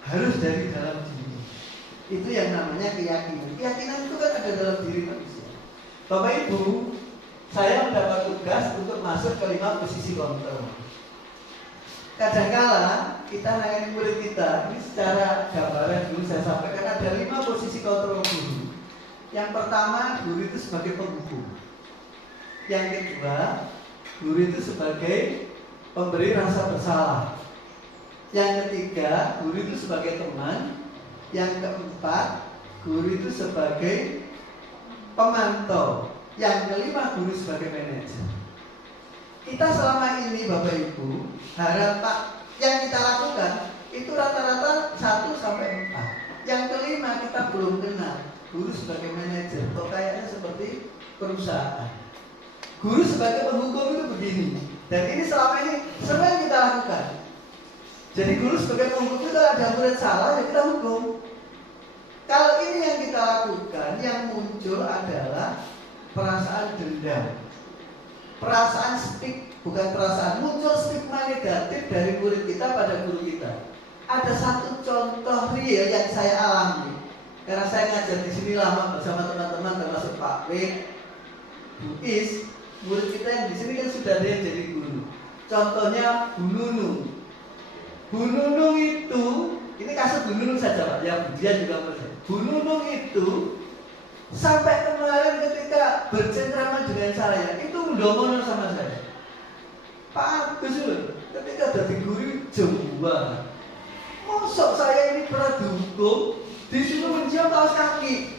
harus dari dalam diri. Itu yang namanya keyakinan. Keyakinan itu kan ada dalam diri manusia. Bapak Ibu, saya mendapat tugas untuk masuk ke 5 posisi kontrol. Kadangkala kita nanya murid kita, ini secara gambaran dulu saya sampaikan ada 5 posisi kontrol guru. Yang pertama, guru itu sebagai penghubung. Yang kedua, guru itu sebagai pemberi rasa bersalah. Yang ketiga, guru itu sebagai teman. Yang keempat, guru itu sebagai pemantau. Yang kelima, guru sebagai manajer. Kita selama ini Bapak Ibu, harapan yang kita lakukan itu rata-rata 1 sampai 4. Yang kelima kita belum kenal, guru sebagai manajer. Kok kayaknya seperti perusahaan. Guru sebagai penghukum itu begini. Dan ini selama ini semua yang kita lakukan. Jadi guru sebagai penghukum itu ada murid salah ya kita hukum. Kalau ini yang kita lakukan, yang muncul adalah perasaan dendam, perasaan bukan perasaan, muncul stigma negatif dari murid kita pada guru kita. Ada satu contoh real yang saya alami, karena saya ngajar di sini lama bersama teman-teman termasuk Pak W, Bu Is, murid kita yang di sini kan sudah ada yang jadi guru. Contohnya Bu Nunung. Bu Nunung itu, ini kasus Bu Nunung saja Pak, ya dia juga bersama. Bu Nunung itu sampai kemarin ketika bercengkrama dengan saya, itu mendomono sama saya. Pak Agus loh, ketika jadi guru Jawa, mosok saya ini pernah dihukum, disuruh mencium kaos kaki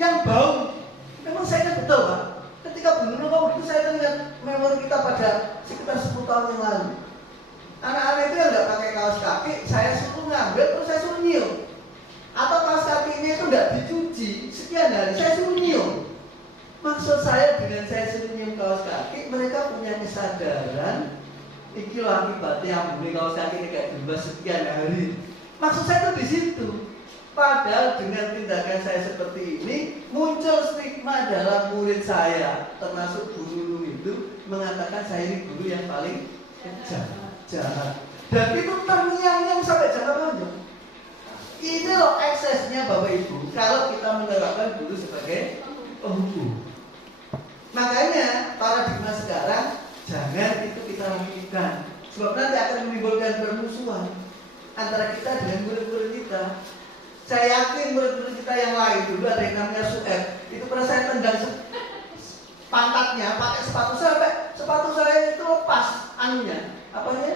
yang bau. Memang saya ingat betul Pak, ketika Bu Nunung itu saya ingat memori kita pada sekitar 10 tahun yang lalu. Anak-anak itu yang nggak pakai kaos kaki, saya suruh ngambil terus saya suruh nyium. Atau kaos kakinya itu nggak dicuci sekian hari, saya suruh nyium. Maksud saya dengan saya suruh nyium kaos kaki, mereka punya kesadaran iki loh akibatnya yang beli kaos kaki ini kayak berubah sekian hari. Maksud saya itu di situ. Padahal dengan tindakan saya seperti ini muncul stigma dalam murid saya, termasuk guru itu mengatakan saya ini guru yang paling jahat. Dan itu terngiang-ngiang sampai jangka panjang. Ini loh eksesnya Bapak Ibu kalau kita menerapkan guru sebagai penghukum. Makanya paradigma sekarang jangan itu kita lakukan, sebab nanti akan menimbulkan permusuhan antara kita dengan murid-murid kita. Saya yakin murid-murid kita yang lain dulu ada yang namanya Sueb, itu pernah saya tendang pantatnya pakai sepatu saya, sampai sepatu saya itu lepas anunya, apanya?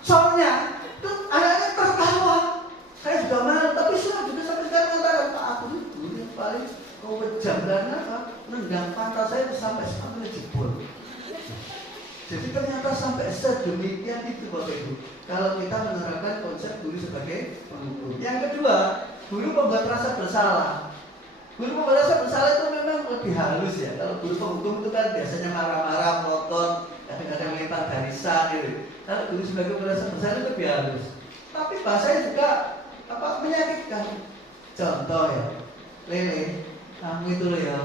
Solnya. Itu anaknya tertawa. Saya juga marah, tapi saya juga sampai sekarang mengatakan Pak aku itu yang paling kejam karena apa? Nendang pantat saya sampai sepatunya jebol. Jadi ternyata sampai sedemikian itu Bapak Ibu. Kalau kita menerapkan konsep guru sebagai penghukum. Yang kedua, guru membuat rasa bersalah. Guru membuat rasa bersalah itu memang lebih halus ya. Kalau guru penghukum itu kan biasanya marah-marah, proton, kadang-kadang lempar garisan gitu. Kalau guru sebagai merasa bersalah itu lebih halus. Tapi bahasanya juga menyakitkan. Contoh ya, Lele, kamu itu loh ya,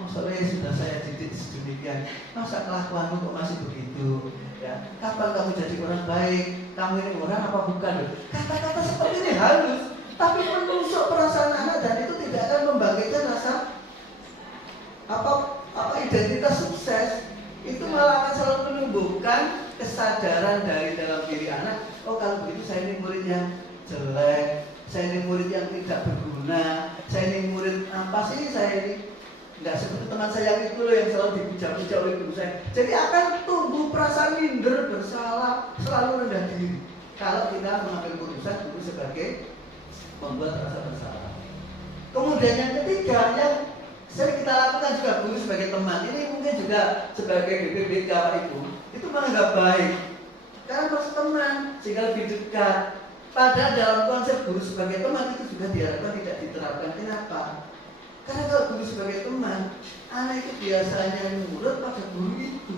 maksudnya sudah saya didik sedemikian, masa kelakuanmu kok masih begitu? Ya, kapan kamu jadi orang baik? Kamu ini orang apa bukan? Kata-kata seperti ini halus, tapi menusuk perasaan anak dan itu tidak akan membangkitkan rasa identitas sukses. Itu malah akan selalu menumbuhkan kesadaran dari dalam diri anak. Oh kalau begitu saya ini murid yang jelek, saya ini murid yang tidak berguna, saya ini murid apa sih, saya ini tidak seperti teman saya yang itu loh yang selalu dipuja-puja oleh guru saya. Jadi akan tumbuh perasaan minder, bersalah, selalu rendah diri. Kalau kita mengambil keputusan guru sebagai membuat rasa bersalah. Kemudian yang ketiga yang sering kita lakukan juga guru sebagai teman. Ini mungkin juga sebagai BPBK Pak Ibu, itu menganggap baik. Karena maksud teman sehingga lebih dekat. Padahal dalam konsep guru sebagai teman itu juga diharapkan tidak diterapkan. Kenapa? Karena kalau guru sebagai teman, anak itu biasanya nurut pada guru itu.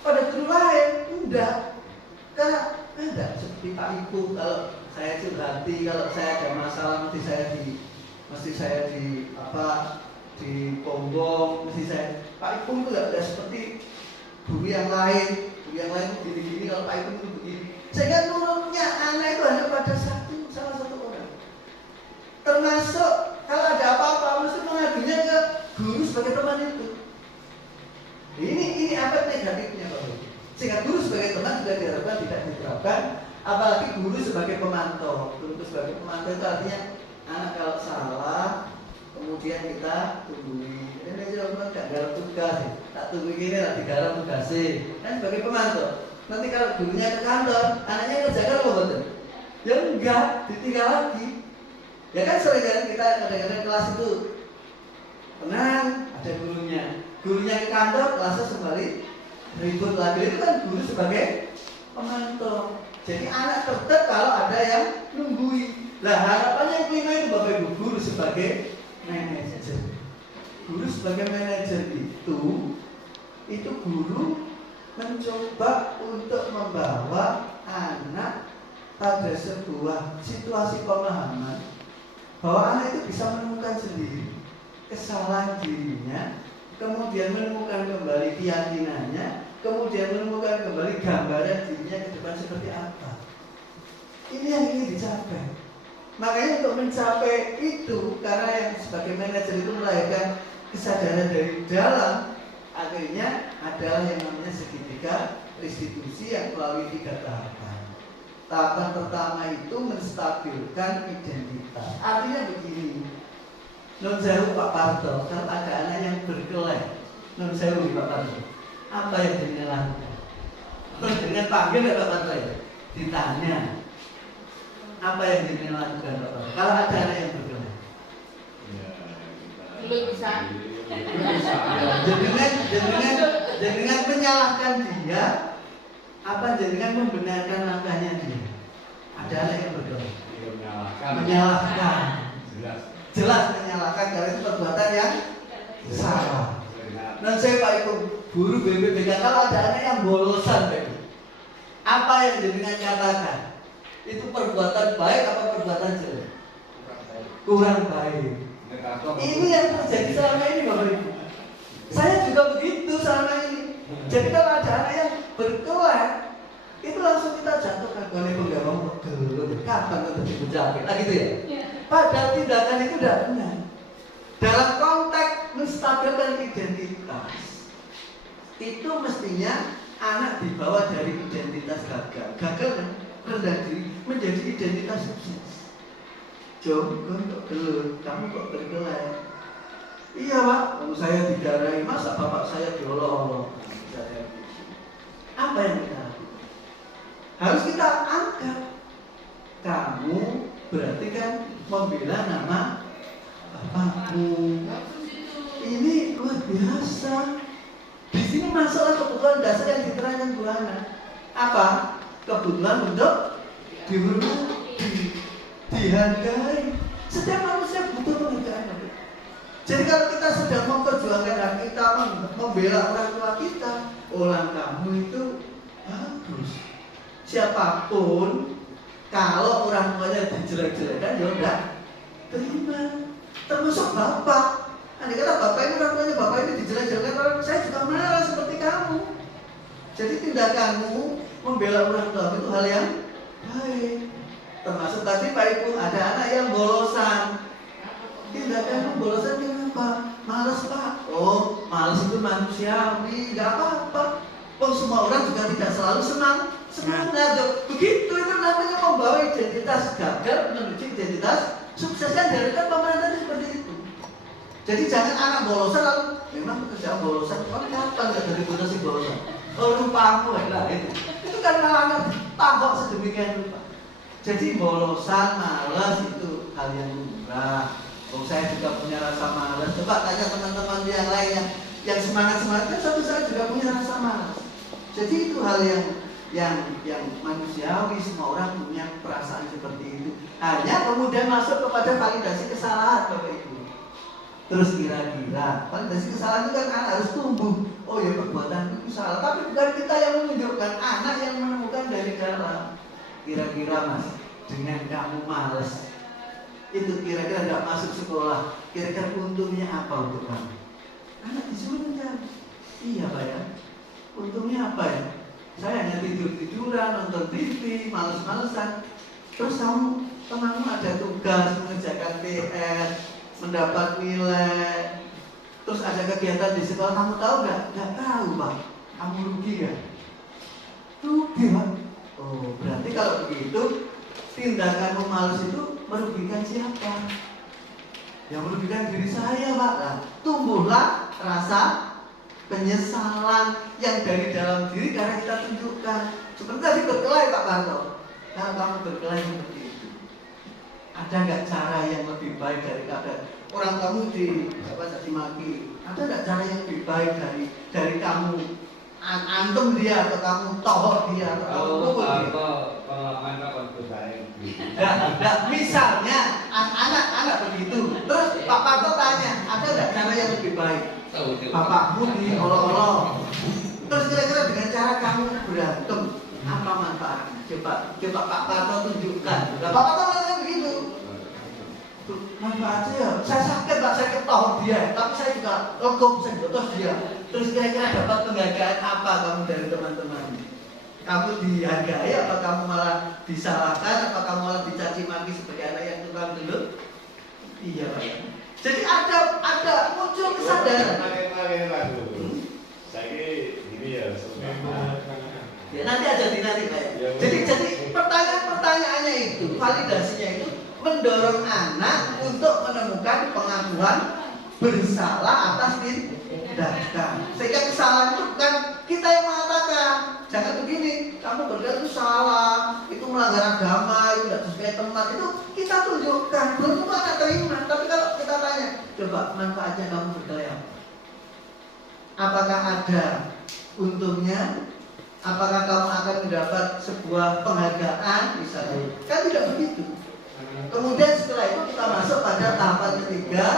Pada guru lain, enggak. Karena enggak seperti Pak Ibu, kalau saya curhati, kalau saya ada masalah mesti saya dipombong, mesti saya. Pak Ibu itu enggak seperti guru yang lain. Guru yang lain begini-gini, kalau Pak Ibu itu begini. Sehingga nurutnya anak itu hanya pada salah satu orang. Termasuk kalau ada apa-apa mesti mengadunya ke guru sebagai teman itu. Ini efek negatifnya Bapak. Sehingga guru sebagai teman juga diharapkan tidak diterapkan, apalagi guru sebagai pemantau. Guru sebagai pemantau itu artinya anak kalau salah kemudian kita tungguin. Ini aja orang nggak garap tugas, tak tunggu gini lah digarap tugasnya. Kan sebagai pemantau. Nanti kalau gurunya ke kantor, anaknya ngerjakan apa betul? Ya enggak, ditinggal lagi. Ya kan sering kita kadang-kadang kelas itu tenang, ada gurunya. Gurunya ke kantor, kelasnya kembali ribut lagi. Itu kan guru sebagai pemantau. Jadi anak tetap kalau ada yang nunggui. Lah harapannya yang kelima itu Bapak Ibu, guru sebagai manajer. Guru sebagai manajer itu guru mencoba untuk membawa anak pada sebuah situasi pemahaman bahwa anak itu bisa menemukan sendiri kesalahan dirinya, kemudian menemukan kembali keyakinannya, kemudian menemukan kembali gambaran dirinya ke depan seperti apa. Ini yang ingin dicapai. Makanya untuk mencapai itu, karena yang sebagai manajer itu melahirkan kesadaran dari dalam, akhirnya adalah yang namanya segitiga restitusi yang melalui 3 tahapan. Tahapan pertama itu menstabilkan identitas. Artinya begini, non sewu Pak Parto, kalau ada anak yang berkelahi, non sewu Pak Parto, apa yang dia lakukan? Terus dengan panggil ya Pak Parto ya, ditanya, apa yang dia lakukan Pak Parto? Kalau ada anak yang berkelahi, belum bisa. Jenengan menyalahkan dia, apa jenengan membenarkan langkahnya dia? Ada anak yang berkelahi, menyalahkan. Jelas menyalahkan karena itu perbuatan yang salah. Dan saya Pak Ibu guru BPBK, kalau ada anak yang bolosan, apa yang jenengan katakan? Itu perbuatan baik apa perbuatan jelek? Kurang baik. Ini yang terjadi selama ini Bapak Ibu. Saya juga begitu selama ini. Jadi kalau ada anak yang berkelahi, itu langsung kita jatuhkan. Kalau ibu nggak mau gelul, kapan tetap ibu jatuh? Nah gitu ya. Padahal tindakan itu tidak benar. Dalam konteks menstabilkan identitas, itu mestinya anak dibawa dari identitas gagal rendah diri menjadi identitas sukses. Jom, kok gelul, kamu kok berkelahi? Iya Pak, saya digarai, masa bapak saya diolok-olok? Apa yang kita lakukan? Harus kita angkat. Kamu berarti kan membela nama bapakmu. Ini luar biasa. Di sini masalah kebutuhan dasar yang diterangkan Bu Ana. Apa? Kebutuhan untuk dihormati, dihargai. Setiap manusia butuh penghargaan. Jadi kalau kita sedang memperjuangkan hak kita, membela orang tua kita, orang kamu itu bagus. Siapapun, kalau orang tuanya dijelek-jelekan, ya udah terima. Termasuk bapak. Andai kata bapak ini orang tuanya bapak ini dijelek-jelekan, saya juga marah seperti kamu. Jadi tindakanmu membela orang tua itu hal yang baik. Termasuk tadi Pak Ibu ada anak yang bolosan. Tindakanmu bolosan kenapa? Males Pak. Oh, males itu manusiawi, nggak apa-apa. Oh, semua orang juga tidak selalu semangat. Begitu itu namanya membawa identitas gagal menuju identitas sukses. Kan dari kan pemerintah seperti itu. Jadi jangan anak bolosan lalu memang pekerjaan bolosan. Oh, kapan nggak dari si bolosan? Oh, lupamu lah itu. Itu kan malah tambah sedemikian rupa. Jadi bolosan, malas itu hal yang lumrah. Oh, saya juga punya rasa malas. Coba tanya teman-teman yang lain yang semangat-semangat, kan satu saya juga punya rasa malas. Jadi itu hal yang manusiawi, semua orang punya perasaan seperti itu. Hanya kemudian masuk kepada validasi kesalahan Bapak Ibu. Terus kira-kira validasi kesalahan itu kan anak harus tumbuh. Oh ya, perbuatan itu salah. Tapi bukan kita yang menunjukkan, anak yang menemukan dari dalam. Kira-kira Mas, dengan kamu malas, itu kira-kira tidak masuk sekolah, kira-kira untungnya apa untuk kamu? Anak disuruh mencari. Iya Pak ya, untungnya apa ya? Saya hanya tidur-tiduran, nonton TV, males-malesan. Terus temanmu ada tugas mengerjakan PR, mendapat nilai, terus ada kegiatan di sekolah, kamu tahu nggak? Nggak tahu Pak. Kamu rugi ya? Rugi Pak. Oh, berarti kalau begitu tindakanmu malas itu merugikan siapa? Yang merugikan diri saya Pak. Nah, tumbuhlah rasa penyesalan yang dari dalam diri karena kita tunjukkan. Seperti tadi berkelahi Pak Parto. Kalau kamu berkelahi seperti itu, ada nggak cara yang lebih baik daripada orang kamu caci maki? Ada nggak cara yang lebih baik dari kamu antem dia atau kamu tohok dia atau kamu pukul dia? Nah, misalnya anak begitu, terus Pak Parto tanya, ada nggak cara yang lebih baik? Bapakmu diolok-olok, terus kira-kira dengan cara kamu berantem apa manfaatnya? Coba Pak Parto tunjukkan. Nah, Pak Parto ngomongnya begitu. Manfaatnya ya, saya sakit Pak, saya ketohok dia, tapi saya juga legok, saya jotos dia. Terus kira-kira dapat penghargaan apa kamu dari teman-teman? Kamu dihargai apa kamu malah disalahkan, apa kamu malah dicaci maki sebagai anak yang tukang gelut? Iya Pak. Jadi ada muncul kesadaran. Saya ini ya Ya nanti aja nanti Pak. Jadi pertanyaannya itu, validasinya itu mendorong anak untuk menemukan pengakuan bersalah atas tindakan. Sehingga kesalahan itu bukan kita yang mengatakan, jangan begini, kamu berbuat itu salah, itu melanggar agama, itu tidak sesuai teman, itu kita tunjukkan, belum tentu anak terima. Tapi kalau kita tanya, coba manfaatnya kamu berdaya, apakah ada untungnya? Apakah kamu akan mendapat sebuah penghargaan misalnya? Kan tidak begitu. Kemudian setelah itu kita masuk pada tahapan ketiga,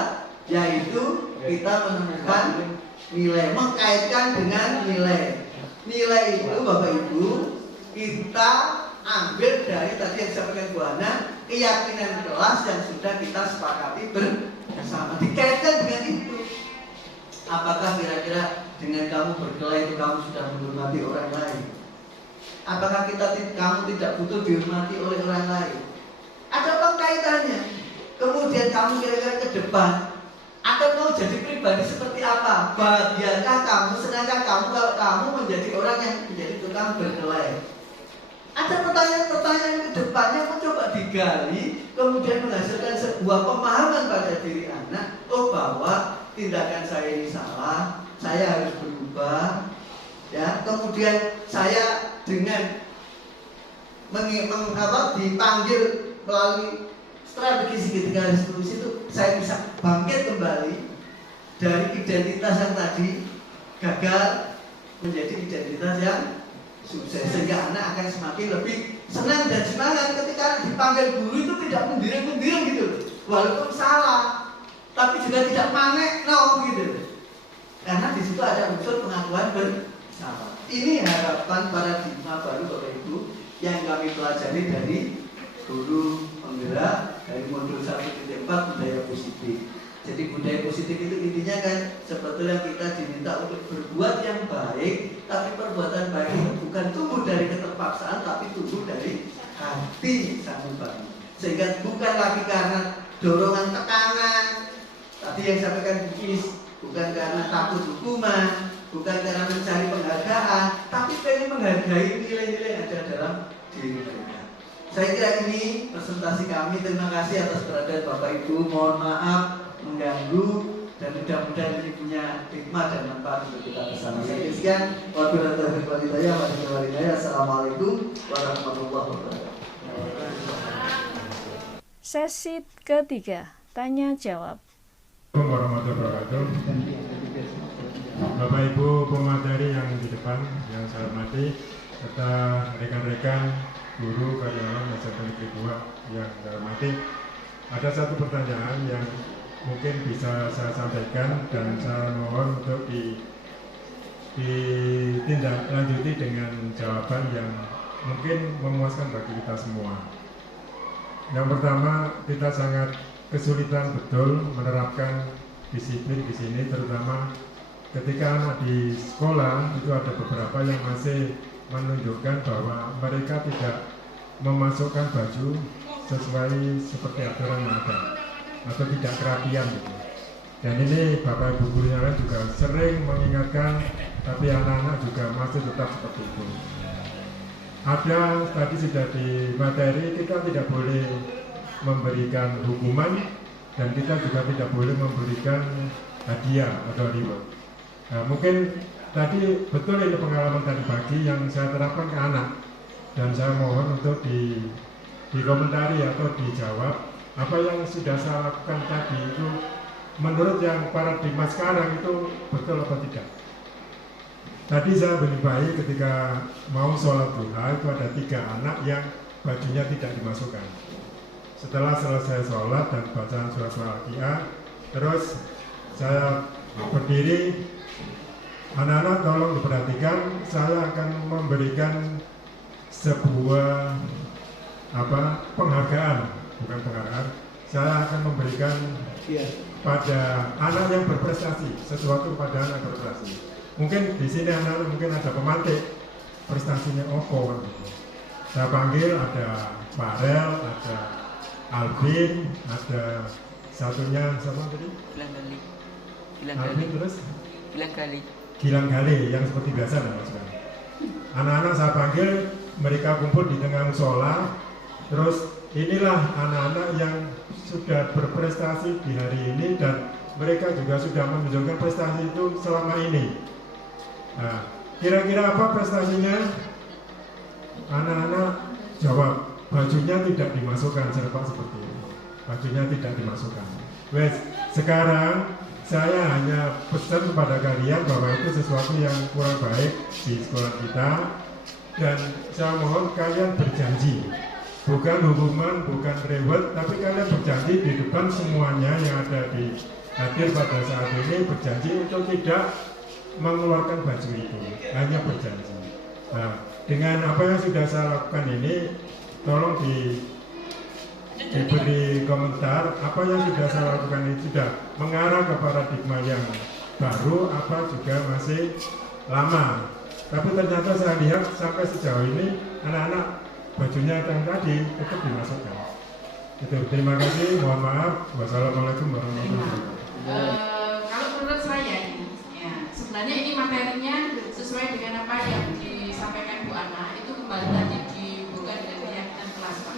yaitu kita menemukan nilai, mengkaitkan dengan nilai. Nilai itu Bapak Ibu kita ambil dari tadi yang disampaikan Bu Hana, keyakinan kelas yang sudah kita sepakati bersama, dikaitkan dengan itu. Apakah kira-kira dengan kamu berkelahi itu kamu sudah menghormati orang lain? Apakah kamu tidak butuh dihormati oleh orang lain? Ada apa kaitannya? Kemudian kamu kira-kira ke depan akan mau jadi pribadi seperti apa? Bahagiakah kamu, senangkah kamu kalau kamu menjadi orang yang menjadi tukang berkelahi? Ada pertanyaan-pertanyaan ke depannya mencoba digali, kemudian menghasilkan sebuah pemahaman pada diri anak, oh bahwa tindakan saya ini salah, saya harus berubah, ya. Kemudian saya dengan dipanggil melalui strategi segitiga restitusi itu, saya bisa bangkit kembali dari identitas yang tadi gagal menjadi identitas yang sukses, sehingga anak akan semakin lebih senang dan semangat ketika dipanggil guru itu tidak mendiring-mendiring gitu, walaupun salah, tapi juga tidak panik, no gitu. Karena di situ ada unsur pengakuan bersalah. Ini harapan paradigma baru Bapak Ibu yang kami pelajari dari guru penggerak dari modul 1.4 budaya positif. Jadi budaya positif itu intinya kan sebetulnya kita diminta untuk berbuat yang baik, tapi perbuatan baik itu bukan tumbuh dari keterpaksaan, tapi tumbuh dari hati sang membangun. Sehingga bukan lagi karena dorongan tekanan, tadi yang sampaikan Bukis, bukan karena takut hukuman, bukan karena mencari penghargaan, tapi pengen menghargai nilai-nilai yang ada dalam diri mereka. Saya kira ini presentasi kami. Terima kasih atas perhatian Bapak Ibu. Mohon maaf mengganggu, dan mudah-mudahan ini punya hikmah dan manfaat untuk kita bersama. Sekian, wabillahi taufiq wal hidayah. Assalamualaikum warahmatullahi wabarakatuh. Sesi ketiga, tanya jawab. Assalamualaikum warahmatullahi wabarakatuh. Bapak Ibu pemateri yang di depan yang saya hormati, serta rekan-rekan guru karyawan SMP Negeri 2 yang saya hormati, ada satu pertanyaan yang mungkin bisa saya sampaikan dan saya mohon untuk ditindaklanjuti dengan jawaban yang mungkin memuaskan bagi kita semua. Yang pertama, kita sangat kesulitan betul menerapkan disiplin di sini, terutama ketika anak di sekolah itu ada beberapa yang masih menunjukkan bahwa mereka tidak memasukkan baju sesuai seperti aturan yang ada atau tidak kerapian gitu. Dan ini Bapak Ibu guru yang lain juga sering mengingatkan, tapi anak-anak juga masih tetap seperti itu. Ada tadi sudah di materi, kita tidak boleh memberikan hukuman dan kita juga tidak boleh memberikan hadiah atau reward. Nah, mungkin tadi betul ini pengalaman tadi pagi yang saya terapkan ke anak, dan saya mohon untuk dikomentari atau dijawab apa yang sudah saya lakukan tadi itu menurut yang paradigma sekarang itu betul apa tidak. Tadi saya menimbai ketika mau sholat duha itu ada 3 anak yang bajunya tidak dimasukkan. Setelah selesai sholat dan bacaan surah Al-Fatihah, terus saya berdiri, anak-anak tolong diperhatikan, saya akan memberikan sebuah penghargaan, bukan penghargaan, saya akan memberikan pada anak yang berprestasi, sesuatu pada anak berprestasi. Mungkin di sini anak-anak mungkin ada pemantik, prestasinya opo kan gitu. Saya panggil ada Farel, ada Alvin, ada satunya siapa tadi? Alvin terus? Gilang Gali yang seperti biasa maksudnya. Anak-anak saya panggil, mereka kumpul di tengah musola. Terus inilah anak-anak yang sudah berprestasi di hari ini dan mereka juga sudah menunjukkan prestasi itu selama ini. Nah, kira-kira apa prestasinya? Anak-anak jawab, bajunya tidak dimasukkan, serba seperti ini. Bajunya tidak dimasukkan. Wes, sekarang saya hanya pesan kepada kalian bahwa itu sesuatu yang kurang baik di sekolah kita, dan saya mohon kalian berjanji, bukan hukuman, bukan reward, tapi kalian berjanji di depan semuanya yang ada di hadir pada saat ini, berjanji untuk tidak mengeluarkan baju itu, hanya berjanji. Nah, dengan apa yang sudah saya lakukan ini, tolong diberi komentar apa yang sudah saya lakukan ini sudah mengarah ke paradigma yang baru apa juga masih lama. Tapi ternyata saya lihat sampai sejauh ini anak-anak bajunya yang tadi tetap dimasukkan. Itu, terima kasih, mohon maaf. Wassalamualaikum warahmatullahi wabarakatuh. Kalau menurut saya, ya, sebenarnya ini materinya sesuai dengan apa yang disampaikan Bu Ana, itu kembali tadi dibuka dengan keyakinan kelas, Pak.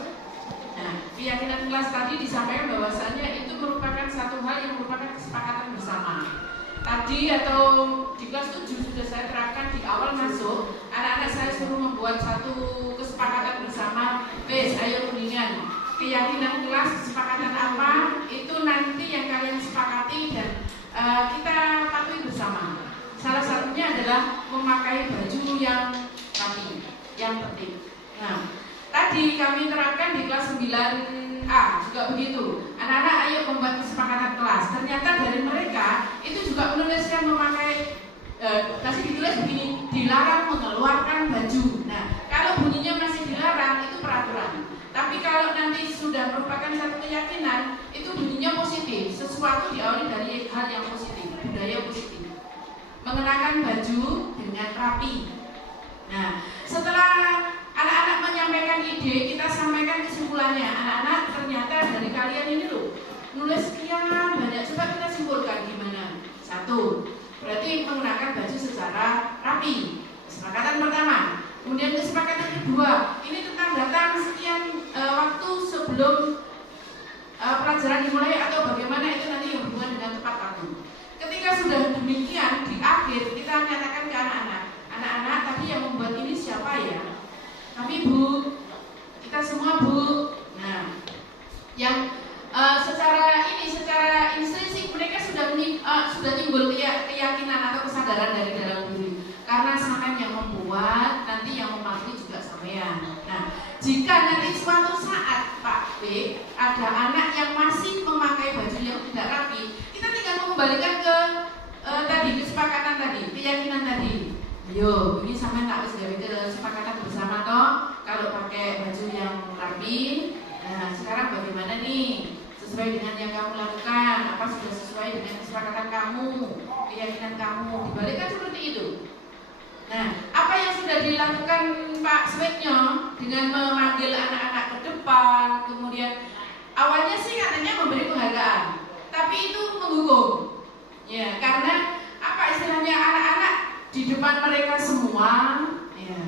Nah, keyakinan kelas tadi disampaikan bahwasannya itu merupakan satu hal yang merupakan kesepakatan bersama. Tadi atau di kelas 7 sudah saya terapkan di awal masuk, anak-anak saya suruh membuat satu kesepakatan bersama. Wes, ayo kuningan. Keyakinan kelas, kesepakatan apa, itu nanti yang kalian sepakati dan kita patuhi bersama. Salah satunya adalah memakai baju yang rapi, yang penting. Nah, tadi kami terapkan di kelas 9A juga begitu. Anak-anak ayo membuat kesepakatan kelas. Ternyata dari mereka itu juga menuliskan memakai masih ditulis begini, dilarang mengeluarkan baju. Nah, kalau bunyinya masih dilarang itu peraturan. Tapi kalau nanti sudah merupakan satu keyakinan, itu bunyinya positif. Sesuatu diawali dari hal yang positif, budaya positif. Mengenakan baju dengan rapi. Nah, setelah anak-anak menyampaikan ide, kita sampaikan kesimpulannya. Anak-anak, ternyata dari kalian ini loh, nulis sekian banyak. Coba kita simpulkan gimana? 1, berarti mengenakan baju secara rapi. Kesepakatan pertama. Kemudian kesepakatan kedua, ini tentang datang sekian waktu sebelum pelajaran dimulai atau bagaimana itu nanti yang berhubungan dengan tepat waktu. Ketika sudah demikian, di akhir kita nyatakan ke anak-anak, anak-anak tadi yang membuat ini siapa ya? Kami Bu, kita semua Bu. Nah, yang secara intrinsik mereka sudah timbul keyakinan atau kesadaran dari dalam diri. Karena sampean yang membuat, nanti yang mematuhi juga sampean. Nah, jika nanti suatu saat Pak B ada anak yang masih memakai baju yang tidak rapi, kita tinggal mengembalikan ke tadi kesepakatan tadi, keyakinan tadi. Yo, ini sampean tak bisa dari kesepakatan bersama toh. Kalau pakai baju yang rapi, nah sekarang bagaimana nih? Sesuai dengan yang kamu lakukan, apa sudah sesuai dengan kesepakatan kamu, keyakinan kamu, dibalikkan seperti itu. Nah, apa yang sudah dilakukan Pak Swetnyo dengan memanggil anak-anak ke depan, kemudian awalnya sih katanya memberi penghargaan, tapi itu menghukum. Ya, karena apa istilahnya anak-anak di depan mereka semua, ya.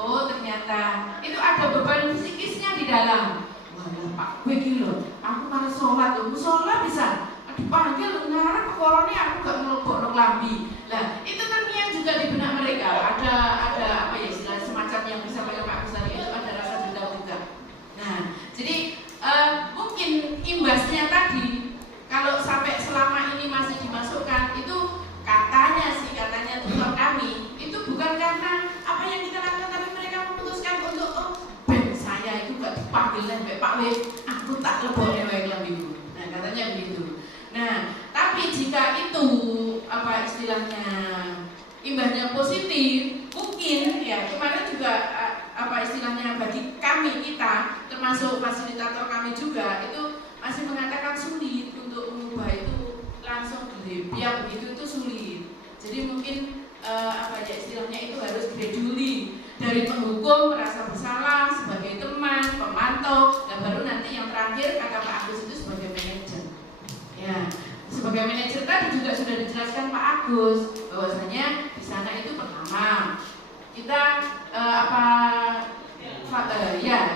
Oh ternyata itu ada beban psikisnya di dalam. Wah, Pak, begini aku malah sholat, sholat bisa. Dipanggil ngarang korone aku gak ngelokok lambi. Lah, itu ternyata juga di benak mereka ada apa ya istilah semacam yang bisa mereka Pak Ustaz itu ada rasa dendam juga. Nah, jadi mungkin imbasnya tadi kalau sampai selama ini masih dimasukkan itu katanya tutor kami itu bukan karena apa yang kita lakukan, tapi mereka memutuskan untuk ben saya itu gak dipanggil sampai Pak W, aku tak lebokne wae lambiku. Nah, katanya begitu. Nah, tapi jika itu apa istilahnya imbasnya positif, mungkin ya kemarin juga apa istilahnya bagi kami kita termasuk fasilitator kami juga itu masih mengatakan sulit untuk mengubah itu langsung dilebiak begitu itu sulit. Jadi mungkin istilahnya itu harus gradually dari penghukum merasa bersalah sebagai teman, pemantau, dan baru nanti yang terakhir kata Pak Agus itu sebagai manajer. Ya, sebagai manajer tadi juga sudah dijelaskan Pak Agus bahwasanya di sana itu pertama kita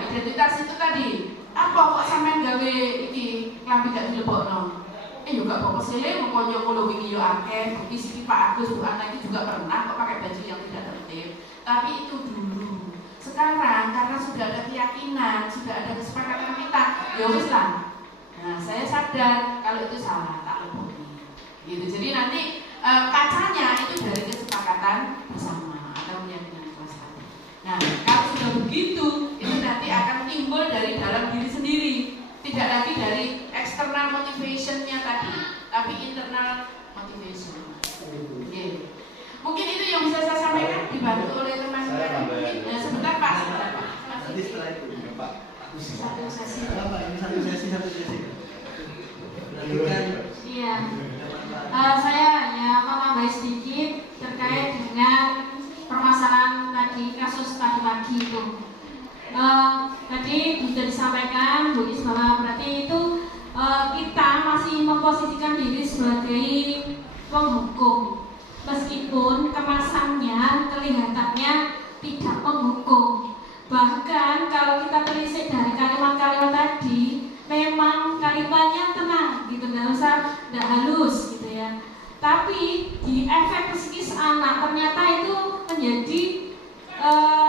identitas itu tadi apa kok sampean gawe iki klambi gak dilebokno. Juga kok mesile mengkonyo kulo wingi yo akeh, bukti siki Pak Agus Bu Ana itu juga pernah kok pakai baju yang tidak tertib. Tapi itu dulu. Sekarang karena sudah ada keyakinan, sudah ada kesepakatan kita, ya wis lah. Nah, saya sadar kalau itu salah, tak lebokno. Gitu. Jadi nanti kacanya itu dari kesepakatan bersama atau keyakinan kelas satu. Nah, kalau sudah begitu, itu nanti akan timbul dari dalam diri sendiri. Tidak lagi dari external motivation-nya tadi, tapi internal motivation. Okay. Mungkin itu yang bisa saya sampaikan, dibantu oleh teman-teman. Nah, sebentar Pak. Nanti setelah itu Pak. Satu sesi. Ini satu sesi. Berarti kan? Iya. Saya ya menambah sedikit terkait dengan permasalahan tadi, kasus tadi pagi itu. Tadi sudah disampaikan Bu Is bahwa berarti itu kita masih memposisikan diri sebagai penghukum meskipun kemasannya kelihatannya tidak menghukum. Bahkan kalau kita telisik dari kalimat-kalimat tadi memang kalimatnya tenang gitu, nggak halus gitu ya, tapi di efek psikis anak ternyata itu menjadi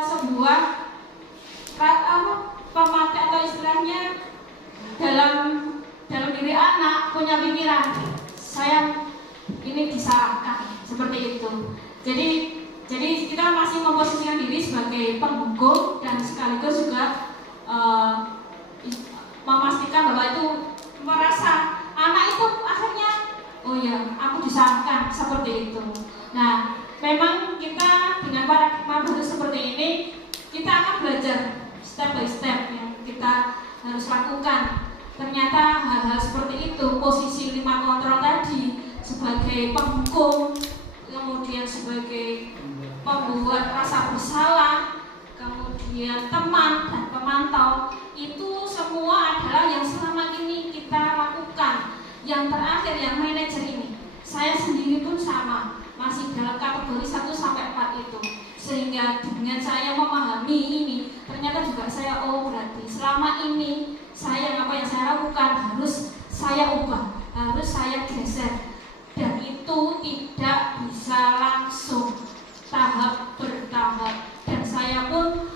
sebuah pemakai atau istilahnya dalam diri anak punya pikiran saya ini disalahkan seperti itu. Jadi kita masih memposisikan diri sebagai penghukum dan sekaligus juga memastikan bahwa itu merasa anak itu akhirnya oh ya aku disalahkan seperti itu. Nah memang kita dengan paradigma baru seperti ini kita akan belajar step by step yang kita harus lakukan. Ternyata hal-hal seperti itu, posisi 5 kontrol tadi sebagai penghukum, kemudian sebagai pembuat rasa bersalah, kemudian teman dan pemantau, itu semua adalah yang selama ini kita lakukan. Yang terakhir yang manajer ini, saya sendiri pun sama, masih dalam kategori 1 sampai 4 itu. Sehingga dengan saya memahami ini, ternyata juga saya berarti selama ini apa yang saya lakukan harus saya ubah, harus saya geser, dan itu tidak bisa langsung, tahap bertahap. Dan saya pun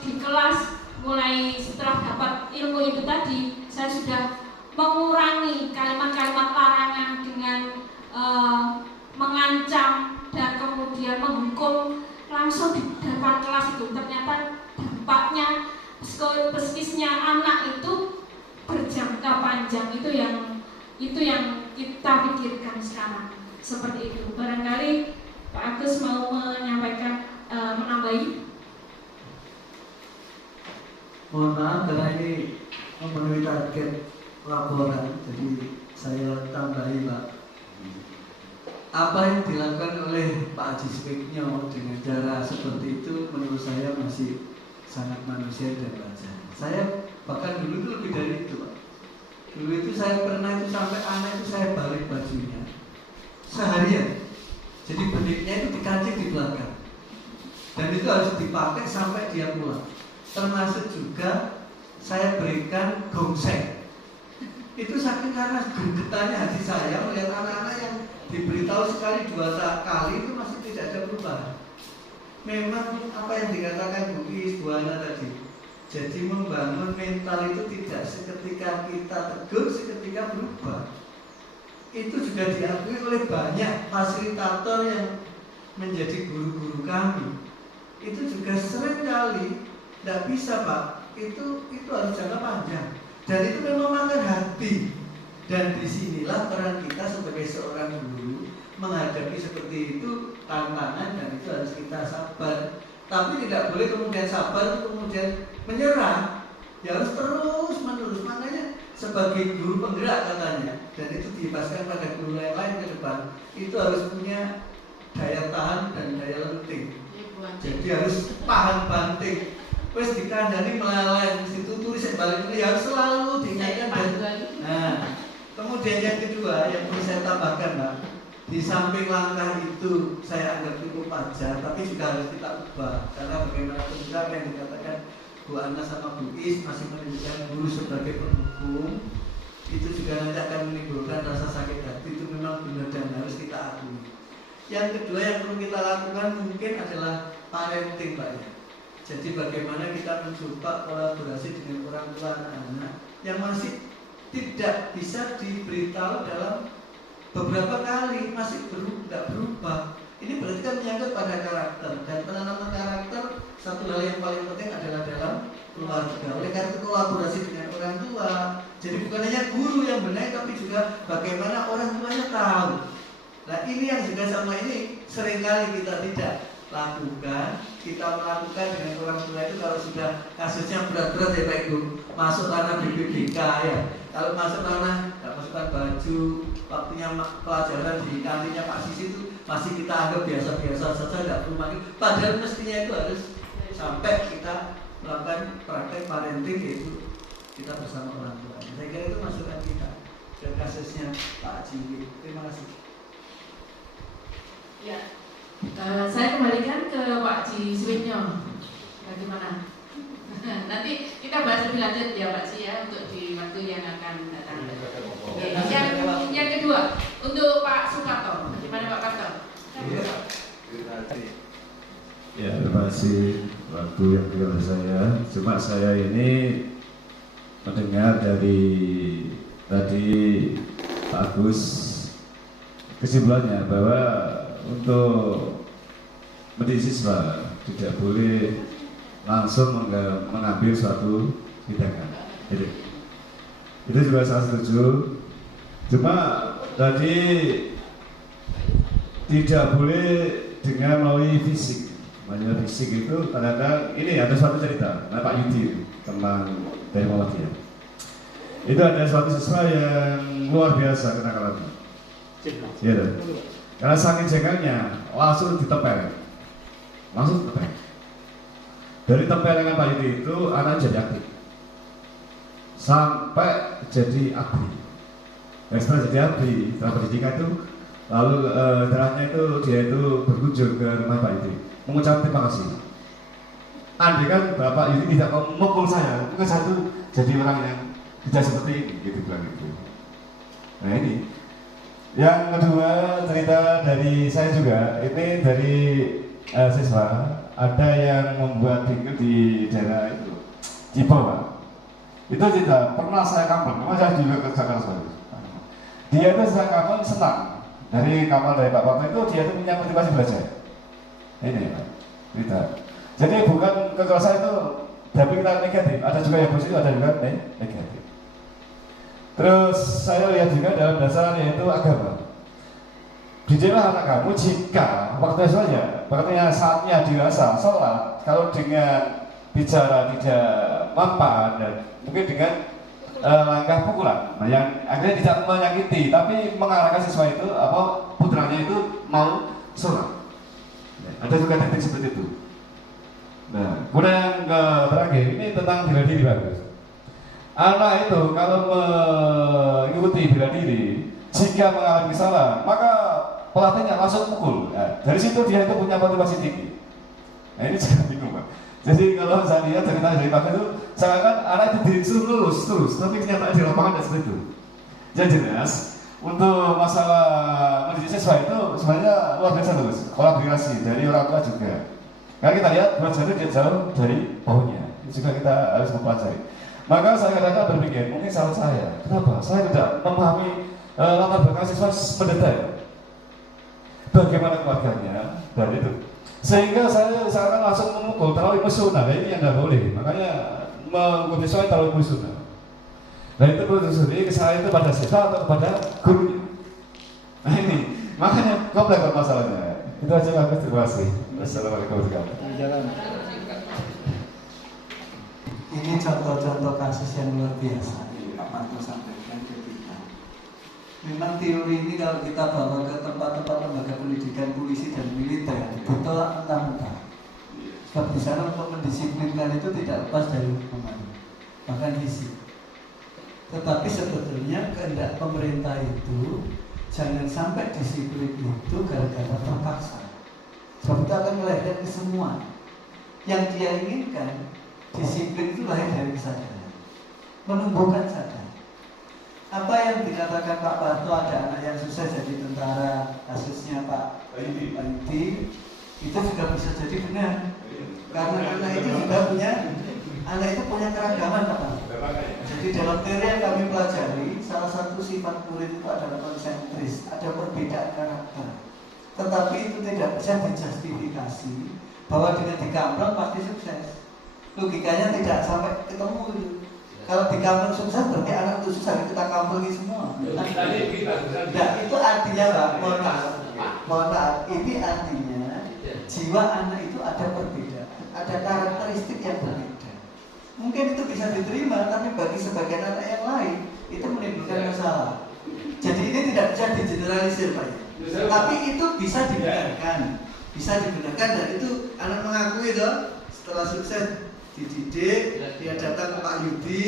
di kelas mulai setelah dapat ilmu itu tadi, saya sudah mengurangi kalimat-kalimat larangan dengan mengancam dan kemudian menghukum langsung di depan kelas itu. Ternyata dampaknya psikisnya anak itu berjangka panjang, itu yang kita pikirkan sekarang seperti itu. Barangkali Pak Agus mau menyampaikan menambahi. Mohon maaf karena ini memenuhi target laporan, jadi saya tambahi Pak. Apa yang dilakukan oleh Pak Haji Swiknyo dengan cara seperti itu menurut saya masih sangat manusia dan wajar. Saya bahkan dulu itu lebih dari itu Pak. Dulu itu saya pernah itu sampai anak itu saya balik bajunya seharian. Jadi beniknya itu dikancing di belakang. Dan itu harus dipakai sampai dia pulang. Termasuk juga saya berikan gongseng. Itu saking karena gregetannya hati saya melihat anak-anak yang diberitahu sekali 2 kali itu masih tidak ada perubahan. Memang apa yang dikatakan Bu Isbuana tadi, jadi membangun mental itu tidak seketika kita tegur, seketika berubah. Itu juga diakui oleh banyak fasilitator yang menjadi guru-guru kami. Itu juga sering kali tidak bisa Pak, itu harus jangka panjang. Dan itu memang makan hati. Dan disinilah peran kita sebagai seorang guru menghadapi seperti itu tantangan, dan itu harus kita sabar. Tapi tidak boleh kemudian sabar kemudian menyerah. Ya harus terus menerus. Makanya sebagai guru penggerak katanya, dan itu dipaskan pada guru lain ke depan, itu harus punya daya tahan dan daya lenting. Jadi harus tahan banting. Wes dikandani meleleh, mesti tuturi balik itu harus selalu diingatkan. Nah, kemudian yang kedua yang perlu saya tambahkan, Mbak, di samping langkah itu saya anggap cukup wajar, tapi juga harus kita ubah karena bagaimanapun juga apa yang dikatakan Bu Ana sama Bu Is masih menunjukkan guru sebagai penghubung itu juga nanti akan menimbulkan rasa sakit hati, itu memang benar dan harus kita akui. Yang kedua yang perlu kita lakukan mungkin adalah parenting, Pak ya. Jadi bagaimana kita mencoba kolaborasi dengan orang tua anak-anak yang masih tidak bisa diberitahu dalam beberapa kali, masih tidak berubah. Ini berarti kan menyangkut pada karakter, dan penanaman karakter satu hal yang paling penting adalah dalam keluarga. Oleh karena itu kolaborasi dengan orang tua. Jadi bukan hanya guru yang benar, tapi juga bagaimana orang tuanya tahu. Nah ini yang juga sama ini seringkali kita tidak lakukan. Kita melakukan dengan orang tua itu kalau sudah kasusnya berat-berat ya Pak Ibu, masuk ranah BPBK ya. Kalau masuk ranah tidak masukkan baju, waktunya pelajaran di kantinnya Pak Sisi itu masih kita anggap biasa-biasa saja, tidak perlu makin. Padahal mestinya itu harus sampai kita melakukan praktek parenting, yaitu kita bersama orang tua. Saya kira itu masukan kita ke kasusnya Pak Haji. Terima kasih. Ya, saya kembalikan ke Pak Haji Suwinyo. Bagaimana? Nanti kita bahas lebih lanjut ya Pak Haji ya, untuk di waktu yang akan datang. Yang kedua untuk Pak Suparto. Bagaimana Pak Parto? Ya, terima kasih waktu yang diberikan saya. Cuma saya ini mendengar dari tadi Pak Agus kesimpulannya bahwa untuk mendidik siswa tidak boleh langsung mengambil suatu hidangan. Itu juga saya setuju. Cuma tadi tidak boleh dengan melalui fisik. Maksudnya fisik itu kadang-kadang ini ada suatu cerita. Nah, Pak Yudi teman dari Muhammadiyah. Itu ada suatu siswa yang luar biasa kenakalannya. Iya. Karena saking jengkelnya langsung ditempel. Dari tempelengan Pak Yudi itu anak jadi aktif. Sampai jadi abdi. Dan setelah jadi abdi, setelah pendidikan itu lalu setelahnya itu dia itu berkunjung ke rumah Pak Yudi mengucapkan terima kasih. Andai kan Bapak Yudi tidak memukul saya, mungkin saya itu jadi orang yang tidak seperti ini, gitu bilang gitu. Nah ini. Yang kedua cerita dari saya juga, ini dari siswa ada yang membuat bingung di daerah itu Cibol. Itu tidak pernah saya kampung, memang saya juga kerjakan sekali. Dia itu saya kampung senang dari kapal dari Pak Parto itu dia itu punya motivasi belajar. Ini Pak, cerita. Jadi bukan kekerasan itu tapi kita negatif, ada juga yang positif, ada juga negatif. Terus saya lihat juga dalam dasar yaitu agama. Didiklah anak kamu jika waktunya saatnya dirasa sholat, kalau dengan bicara tidak mampan dan mungkin dengan langkah pukulan, nah, yang akhirnya tidak menyakiti, tapi mengarahkan siswa itu apa putranya itu mau sholat. Ada juga teknik seperti itu. Nah, kemudian yang terakhir ini tentang bela diri bagus. Anak itu kalau mengikuti bela diri, jika mengalami kesalahan, maka pelatihnya langsung pukul. Nah, dari situ dia itu punya motivasi tinggi. Nah ini juga bingung Pak. Jadi kalau saya lihat cerita dari Pak itu, seakan anak itu disuruh lulus terus, tapi kenyataan di lapangan tidak seperti itu. Yang jelas untuk masalah mendidik siswa itu sebenarnya luar biasa terus. Kolaborasi dari orang tua juga. Karena kita lihat belajar itu tidak jauh dari baunya. Itu juga kita harus mempelajari. Maka saya kadang-kadang berpikir, mungkin salah saya. Kenapa? Saya tidak memahami latar belakang siswa mendetail. Bagaimana keluarganya dan itu, sehingga saya akan langsung memukul terlalu emosional. Ini yang tidak boleh. Makanya mengikuti siswa terlalu emosional. Nah itu sendiri kesalahan itu pada siswa atau kepada gurunya. Nah ini makanya kompleks masalahnya. Itu aja Pak. Terima kasih. Assalamualaikum warahmatullahi wabarakatuh. Ini contoh-contoh kasus yang luar biasa Pak Parto sampaikan ke kita. Memang teori ini kalau kita bawa ke tempat-tempat lembaga pendidikan polisi dan militer betul mentah-mentah. Sebab di sana untuk mendisiplinkan itu tidak lepas dari hukuman, bahkan fisik. Tetapi sebetulnya kehendak pemerintah itu jangan sampai disiplin itu gara-gara terpaksa. Sebab itu akan melahirkan kesemuan. Yang dia inginkan disiplin itu lahir dari kesadaran, menumbuhkan sadar. Apa yang dikatakan Pak Parto, ada anak yang sukses jadi tentara, kasusnya Pak Baiti, itu juga bisa jadi benar. Karena anak itu juga punya keragaman Pak Parto. Jadi dalam teori yang kami pelajari, salah satu sifat murid itu adalah konsentris, ada perbedaan karakter. Tetapi itu tidak bisa dijustifikasi bahwa dengan dikampleng pasti sukses. Logikanya tidak sampai ketemu itu. Kalau dikampleng sukses berarti anak itu susah, kita kamplengi semua. Nah, itu artinya Pak, mohon maaf, ini artinya jiwa anak itu ada perbedaan, ada karakteristik yang berbeda. Mungkin itu bisa diterima, tapi bagi sebagian anak yang lain itu menimbulkan masalah. Jadi ini tidak bisa digeneralisir Pak. Tapi itu bisa dibenarkan, dan itu anak mengakui toh setelah sukses dididik, dia datang ke Pak Yudi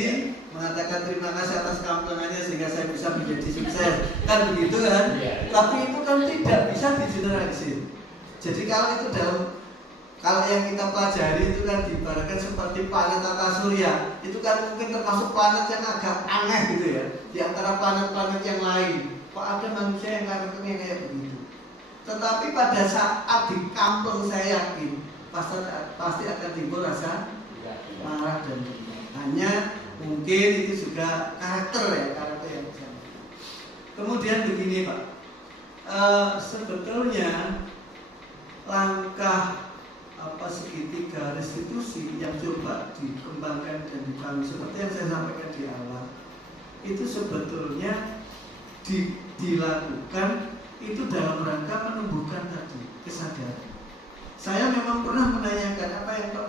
mengatakan terima kasih atas kamplengannya sehingga saya bisa menjadi sukses, kan begitu kan? Tapi itu kan tidak bisa digeneralisir. Jadi kalau yang kita pelajari itu kan diibaratkan seperti planet tata surya, itu kan mungkin termasuk planet yang agak aneh gitu ya, di antara planet-planet yang lain. Kok ada manusia yang karakternya kayak begitu? Tetapi pada saat dikampleng saya yakin pasti akan timbul rasa marah dan hanya mungkin itu juga karakter yang sama. Kemudian begini Pak, sebetulnya langkah segitiga restitusi yang coba dikembangkan dan dibangun seperti yang saya sampaikan di awal itu sebetulnya dilakukan itu dalam rangka menumbuhkan tadi kesadaran. Saya memang pernah menanyakan apa yang Pak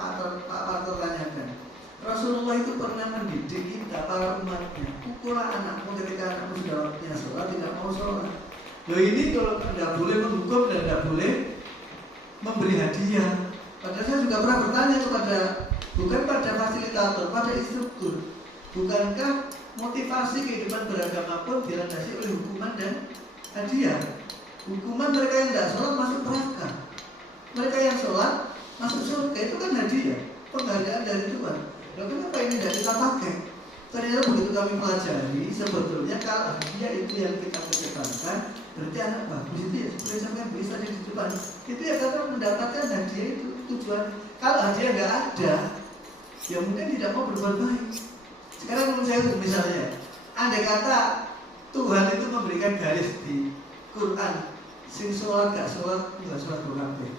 Parto tanyakan. Rasulullah itu pernah mendidik kita para umatnya, pukullah anakmu ketika anakmu sudah waktunya sholat tidak mau sholat. Loh ini kalau tidak boleh menghukum dan tidak boleh memberi hadiah. Padahal saya juga pernah bertanya bukan pada fasilitator, pada instruktur, bukankah motivasi kehidupan beragama pun dilandasi oleh hukuman dan hadiah? Hukuman mereka yang tidak sholat masuk neraka, mereka yang sholat masuk surga, itu kan hadiah, penghargaan dari Tuhan. Lalu kenapa ini tidak kita pakai? Ternyata begitu kami pelajari, sebetulnya kalau hadiah itu yang kita kedepankan, berarti anak bagus itu ya seperti sampai bisa di depan. Itu ya karena mendapatkan hadiah itu tujuan. Kalau hadiah nggak ada, ya mungkin tidak mau berbuat baik. Sekarang menurut saya misalnya, andai kata Tuhan itu memberikan garis di Quran, sing sholat gak sholat berkabeh.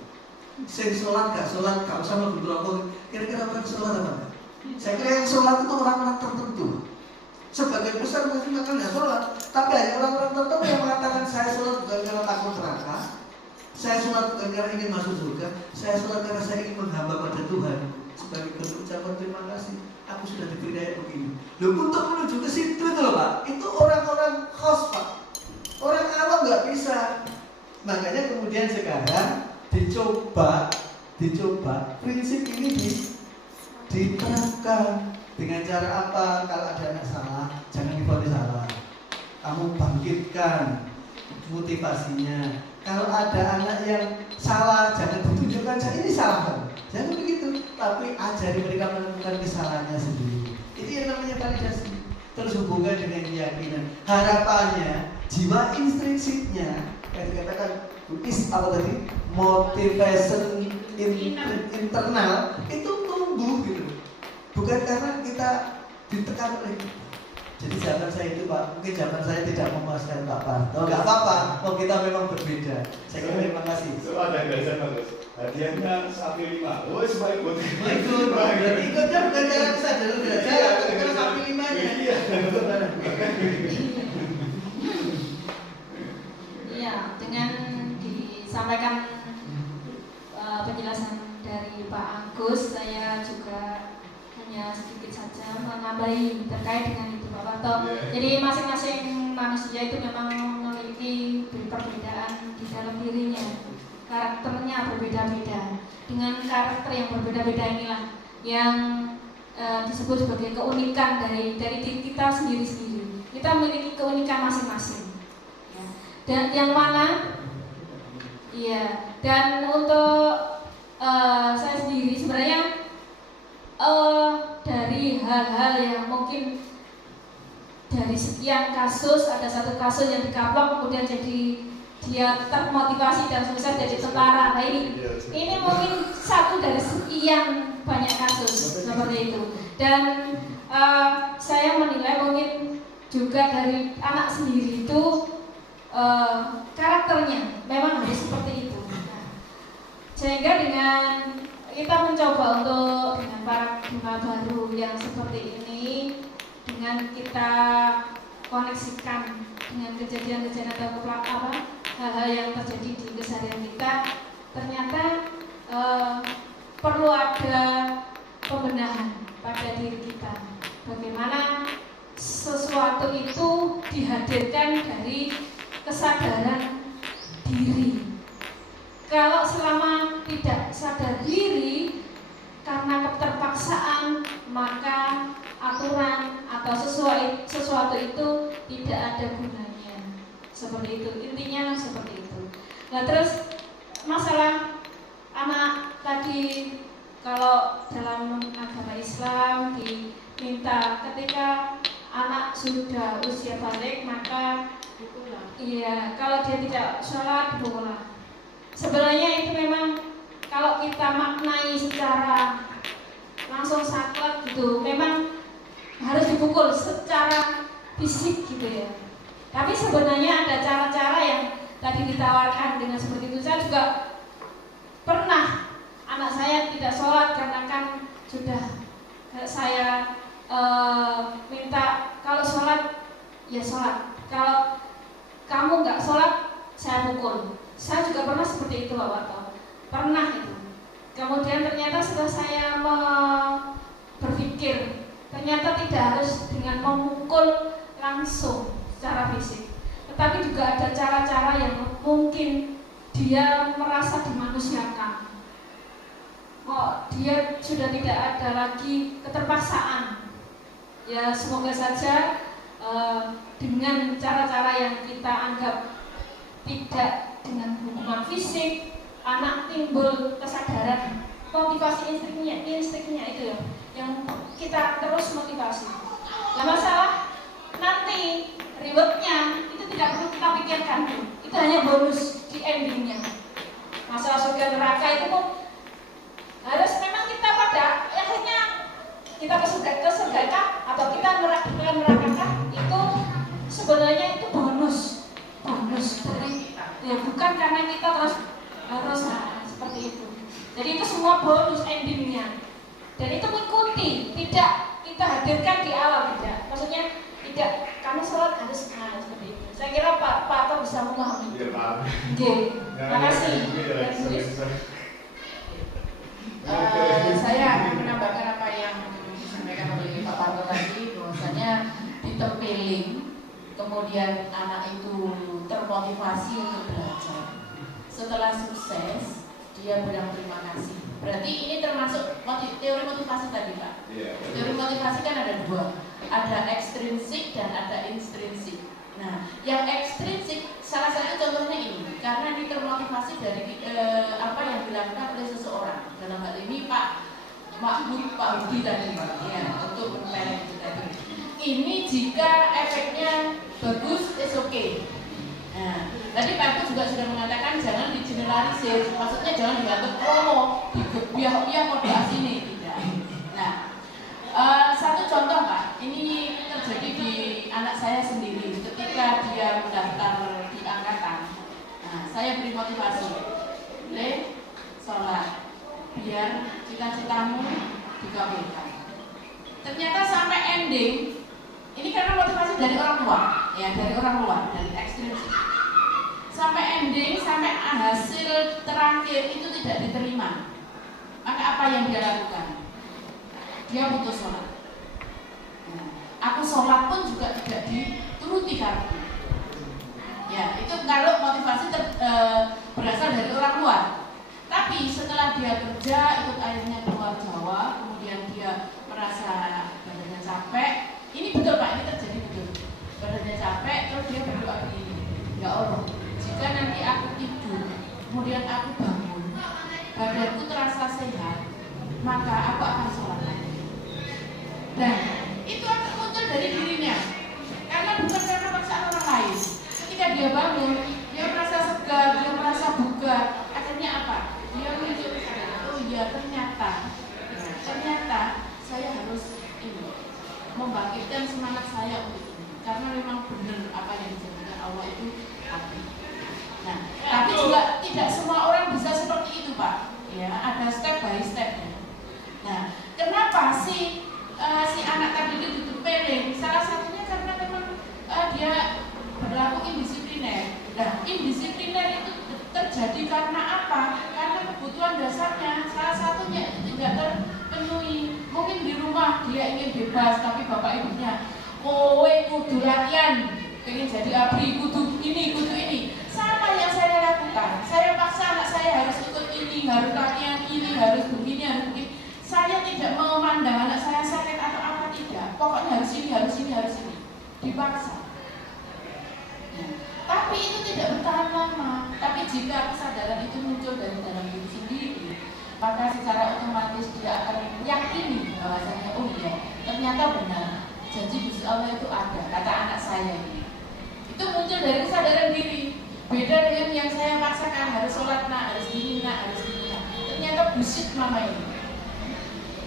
Sing sholat gak usah mlebu neraka. Kira-kira orang sholat apa? Saya kira yang sholat itu orang-orang tertentu. Sebagian besar masih makan gak sholat, tapi hanya orang-orang tertentu yang mengatakan saya sholat bukan karena takut neraka, saya sholat bukan karena ingin masuk surga, saya sholat karena saya ingin menghamba pada Tuhan sebagai bentuk ucapan terima kasih. Aku sudah diberi daya begini. Loh, untuk menuju ke situ itu loh Pak, itu orang-orang khos Pak. Orang awam nggak bisa. Makanya kemudian sekarang dicoba prinsip ini diterapkan dengan cara apa? Kalau ada anak salah, jangan divonis salah. Kamu bangkitkan motivasinya. Kalau ada anak yang salah, jangan ditunjukkan ini salah. Jangan begitu, tapi ajari mereka menemukan kesalahannya sendiri. Ini yang namanya validasi. Terus hubungan dengan keyakinan. Harapannya, jiwa intrinsipnya yang dikatakan motivation internal itu tumbuh gitu. Bukan karena kita ditekan oleh kita. Jadi zaman saya itu Pak, mungkin zaman saya tidak memuaskan Pak Parto. Gak apa-apa, kalau kita memang berbeda. Saya kira terima kasih. So ada gajah bagus. Hadiahnya 1.5. Oh, sebaik buat ikut. Berarti ikutnya bukan cara kesadaran saya, tapi sapi 5-nya. Iya, dengan disampaikan penjelasan dari Pak Agus, saya juga hanya sedikit saja menambahi terkait dengan itu Pak Parto. Jadi masing-masing manusia itu memang memiliki perbedaan di dalam dirinya, karakternya berbeda-beda. Dengan karakter yang berbeda-beda inilah yang disebut sebagai keunikan dari diri kita sendiri-sendiri. Kita memiliki keunikan masing-masing. Ya. Dan yang mana? Iya. Dan untuk saya sendiri sebenarnya dari hal-hal yang mungkin dari sekian kasus ada satu kasus yang dikaplok kemudian jadi dia termotivasi dan sukses jadi tentara. Nah ini mungkin satu dari sekian banyak kasus seperti itu. Dan saya menilai mungkin juga dari anak sendiri itu karakternya memang harus seperti itu. Nah, sehingga dengan kita mencoba untuk dengan paradigma baru yang seperti ini, dengan kita koneksikan dengan kejadian-kejadian atau hal-hal yang terjadi di keseharian kita, ternyata perlu ada pembenahan pada diri kita. Bagaimana sesuatu itu dihadirkan dari kesadaran diri. Kalau selama tidak sadar diri karena keterpaksaan, maka aturan atau sesuatu itu tidak ada gunanya. Seperti itu, intinya seperti itu. Nah terus masalah anak tadi, kalau dalam agama Islam diminta ketika anak sudah usia balik maka iya, kalau dia tidak sholat dipukullah. Sebenarnya itu memang kalau kita maknai secara langsung saklek gitu, memang harus dipukul secara fisik gitu ya. Tapi sebenarnya ada cara-cara yang tadi ditawarkan dengan seperti itu. Saya juga pernah anak saya tidak sholat karena kan sudah saya minta kalau sholat ya sholat, kalau kamu nggak sholat saya pukul. Saya juga pernah seperti itu Pak Warto, pernah itu. Kemudian ternyata setelah saya berpikir, ternyata tidak harus dengan memukul langsung secara fisik, tetapi juga ada cara-cara yang mungkin dia merasa dimanusiakan. Oh, dia sudah tidak ada lagi keterpaksaan. Ya semoga saja dengan cara-cara yang kita anggap tidak dengan hubungan fisik, anak timbul kesadaran, motivasi instingnya itu ya, yang kita terus motivasi. Nah masalah nanti rewardnya itu tidak perlu kita pikirkan, itu hanya bonus di endingnya. Masalah surga neraka itu pun harus memang kita pada akhirnya kita ke surga atau kita neraka itu sebenarnya itu bonus dari ya, bukan karena kita terus harus seperti itu. Jadi itu semua bonus endingnya, dan itu mengikuti, tidak kita hadirkan di awal, tidak. Maksudnya tidak kamu sholat harus seperti itu. Saya kira Pak Ato bisa memahami. Iya Pak. Oke. Terima kasih. Saya akan menambahkan apa yang disampaikan oleh Pak Parto tadi, bahwasanya ditempeling, kemudian anak itu termotivasi untuk belajar. Setelah sukses, dia bilang terima kasih. Berarti ini termasuk teori motivasi tadi Pak. Teori motivasi kan ada dua, ada ekstrinsik dan ada intrinsik. Nah, yang ekstrinsik salah satu contohnya ini, karena ini termotivasi dari apa yang dilakukan oleh seseorang. Dalam hal ini Pak Budi tadi, ya, untuk menempeleng itu tadi. Ini jika efeknya bagus, is okay. Nah, tadi Pak Budi juga sudah mengatakan jangan digeneralisir, maksudnya jangan dianggap promo, digebiah-biah modal sini, tidak. Nah, satu contoh Pak, ini terjadi di anak saya sendiri ketika dia mendaftar di angkatan. Nah, saya beri motivasi, Le, sholat, biar cita-citamu dikabulkan. Ternyata sampai ending, ini karena motivasi dari orang tua, ya dari orang luar, dari ekstrinsik. Sampai ending, sampai hasil terakhir itu tidak diterima. Maka apa yang dia lakukan? Dia putus sholat. Nah, aku sholat pun juga tidak dituruti karena Ya, itu kalau motivasi berasal dari orang luar. Tapi setelah dia kerja, ikut akhirnya keluar Jawa, kemudian dia merasa badannya capek. Ini betul Pak, ini terjadi betul. Badannya capek, terus dia berdoa begini, ya Allah, jika nanti aku tidur, kemudian aku bangun, badanku terasa sehat, maka aku akan sholat lagi. Dan itu akan muncul dari dirinya, karena bukan karena paksaan orang lain. Ketika dia bangun, dia merasa segar, dia merasa bugar. Akhirnya apa? Dia muncul kesadaran, oh iya ternyata saya harus ini membangkitkan semangat saya untuk ini, karena memang benar apa yang dijanjikan Allah itu ada. Nah, tapi juga tidak semua orang bisa seperti itu Pak. Ya, ada step by stepnya. Nah, kenapa si anak tadi itu ditempelin? Salah satunya karena memang dia berlaku indisipliner. Nah, indisipliner itu terjadi karena apa? Karena kebutuhan dasarnya salah satunya itu tidak terpenuhi. Mungkin di rumah dia ingin bebas, tapi bapak ibunya, kowe kudu latihan, pengen jadi abri, kudu ini. Sama yang saya lakukan. Saya paksa anak saya harus ikut ini, harus latihan ini, harus begini. Saya tidak memandang anak saya sakit atau apa, tidak. Pokoknya harus ini. Dipaksa. Tapi itu tidak bertahan lama. Tapi jika kesadaran itu muncul dari dalam diri sendiri, maka secara otomatis dia akan meyakini bahwasanya oh iya, ternyata benar janji Gusti Allah itu ada, kata anak saya ini. Itu muncul dari kesadaran diri. Beda dengan yang saya paksakan, harus sholat nak, harus gini nak. Ternyata bullshit mama ini.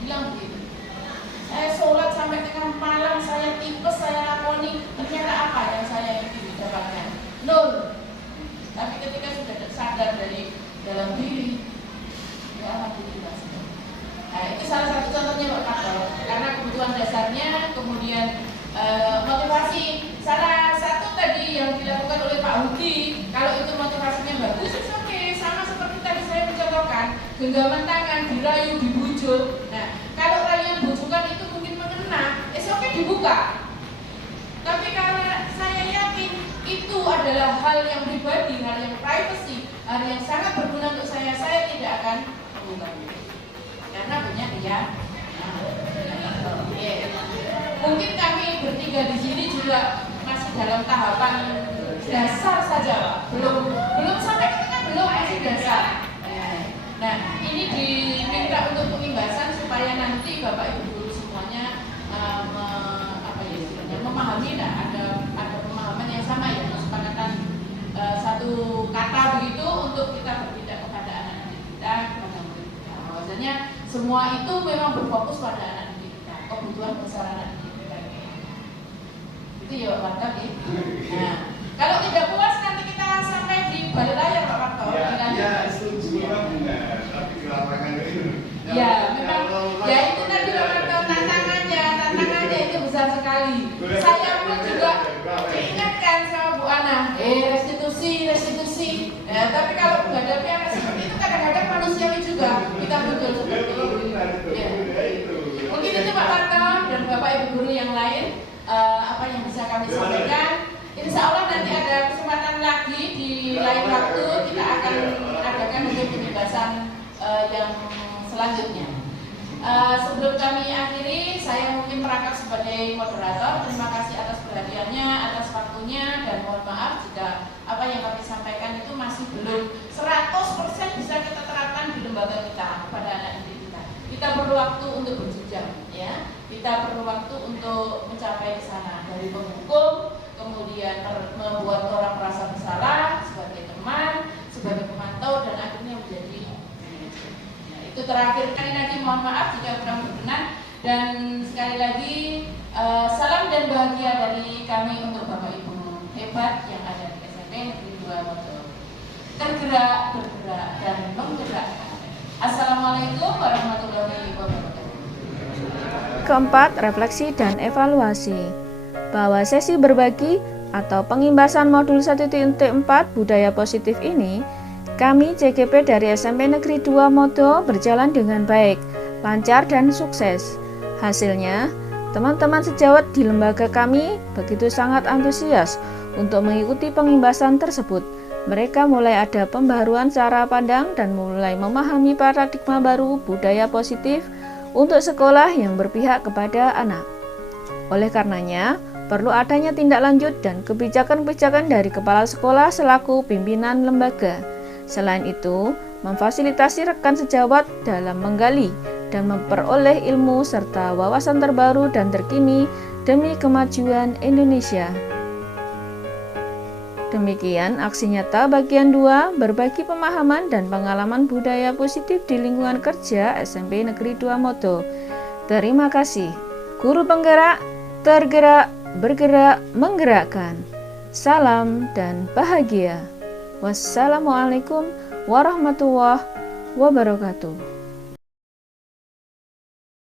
Bilang begitu. Saya sholat sampai tengah malam, saya tipes, saya lakoni, ternyata apa yang saya ingin dapatkan? Nol. Tapi ketika sudah sadar dari dalam diri, ya alhamdulillah. Nah, itu salah satu contohnya Pak Kapol. Karena kebutuhan dasarnya, kemudian motivasi. Salah satu tadi yang dilakukan oleh Pak Hudi, kalau itu motivasinya bagus, oke. Sama seperti tadi saya mencontohkan, genggaman tangan, dirayu, dibujuk. Nah, kalau rayuan bujukan itu mungkin mengena, oke dibuka. Tapi karena saya yakin itu adalah hal yang pribadi, hal yang privacy, hal yang sangat berguna untuk saya tidak akan mengubahnya. Karena punya dia. Mungkin kami bertiga di sini juga masih dalam tahapan dasar saja, Pak. Belum sampai belum masih dasar. Nah, ini diminta untuk pengimbasan supaya nanti Bapak Ibu guru semuanya memahami, ada pemahaman yang sama ya, kesepakatan satu kata begitu untuk kita bertindak kepada anak-anak kita, kepada murid kita. Bahwasanya semua itu memang berfokus pada anak didik kita, kebutuhan besar anak didik kita. Itu ya Pak Warta ya. Nah, kalau tidak puas nanti kita sampai di balik layar Pak Warta. Ya, setuju benar. Tapi di lapangan itu. Ya, memang. Ya itu tadi Pak Warta tantangannya itu besar sekali. Saya pun juga diingatkan sama Bu Ana, restitusi. Ya, tapi kalau menghadapi anak seperti itu kadang-kadang manusiawi juga kita muncul seperti itu. Ya. Mungkin itu Pak Warta dan Bapak Ibu guru yang lain apa yang bisa kami sampaikan. Insya Allah nanti ada kesempatan lagi di lain waktu kita akan adakan untuk pembebasan yang selanjutnya. Sebelum kami akhiri, saya mungkin merangkap sebagai moderator. Terima kasih atas perhatiannya, atas waktunya, dan mohon maaf jika apa yang kami sampaikan itu masih belum 100% bisa kita terapkan di lembaga kita pada anak didik kita. Kita perlu waktu untuk berjenjang, ya. Kita perlu waktu untuk mencapai ke sana, dari penghukum, kemudian membuat orang merasa bersalah sebagai teman, sebagai pemantau, dan akhirnya menjadi itu terakhir kali lagi mohon maaf jika kurang berkenan, dan sekali lagi salam dan bahagia dari kami untuk Bapak Ibu hebat yang ada di SMP Negeri 2 Modo. Tergerak, bergerak, dan menggerakkan. Assalamualaikum warahmatullahi wabarakatuh. Keempat, refleksi dan evaluasi. Bahwa sesi berbagi atau pengimbasan modul 1.4 budaya positif ini, kami CGP dari SMP Negeri 2 Modo berjalan dengan baik, lancar dan sukses. Hasilnya, teman-teman sejawat di lembaga kami begitu sangat antusias Untuk mengikuti pengimbasan tersebut, mereka mulai ada pembaharuan cara pandang dan mulai memahami paradigma baru budaya positif untuk sekolah yang berpihak kepada anak. Oleh karenanya, perlu adanya tindak lanjut dan kebijakan-kebijakan dari kepala sekolah selaku pimpinan lembaga. Selain itu, memfasilitasi rekan sejawat dalam menggali dan memperoleh ilmu serta wawasan terbaru dan terkini demi kemajuan Indonesia. Demikian aksi nyata bagian 2, berbagi pemahaman dan pengalaman budaya positif di lingkungan kerja SMP Negeri 2 Modo. Terima kasih. Guru penggerak, tergerak, bergerak, menggerakkan. Salam dan bahagia. Wassalamualaikum warahmatullahi wabarakatuh.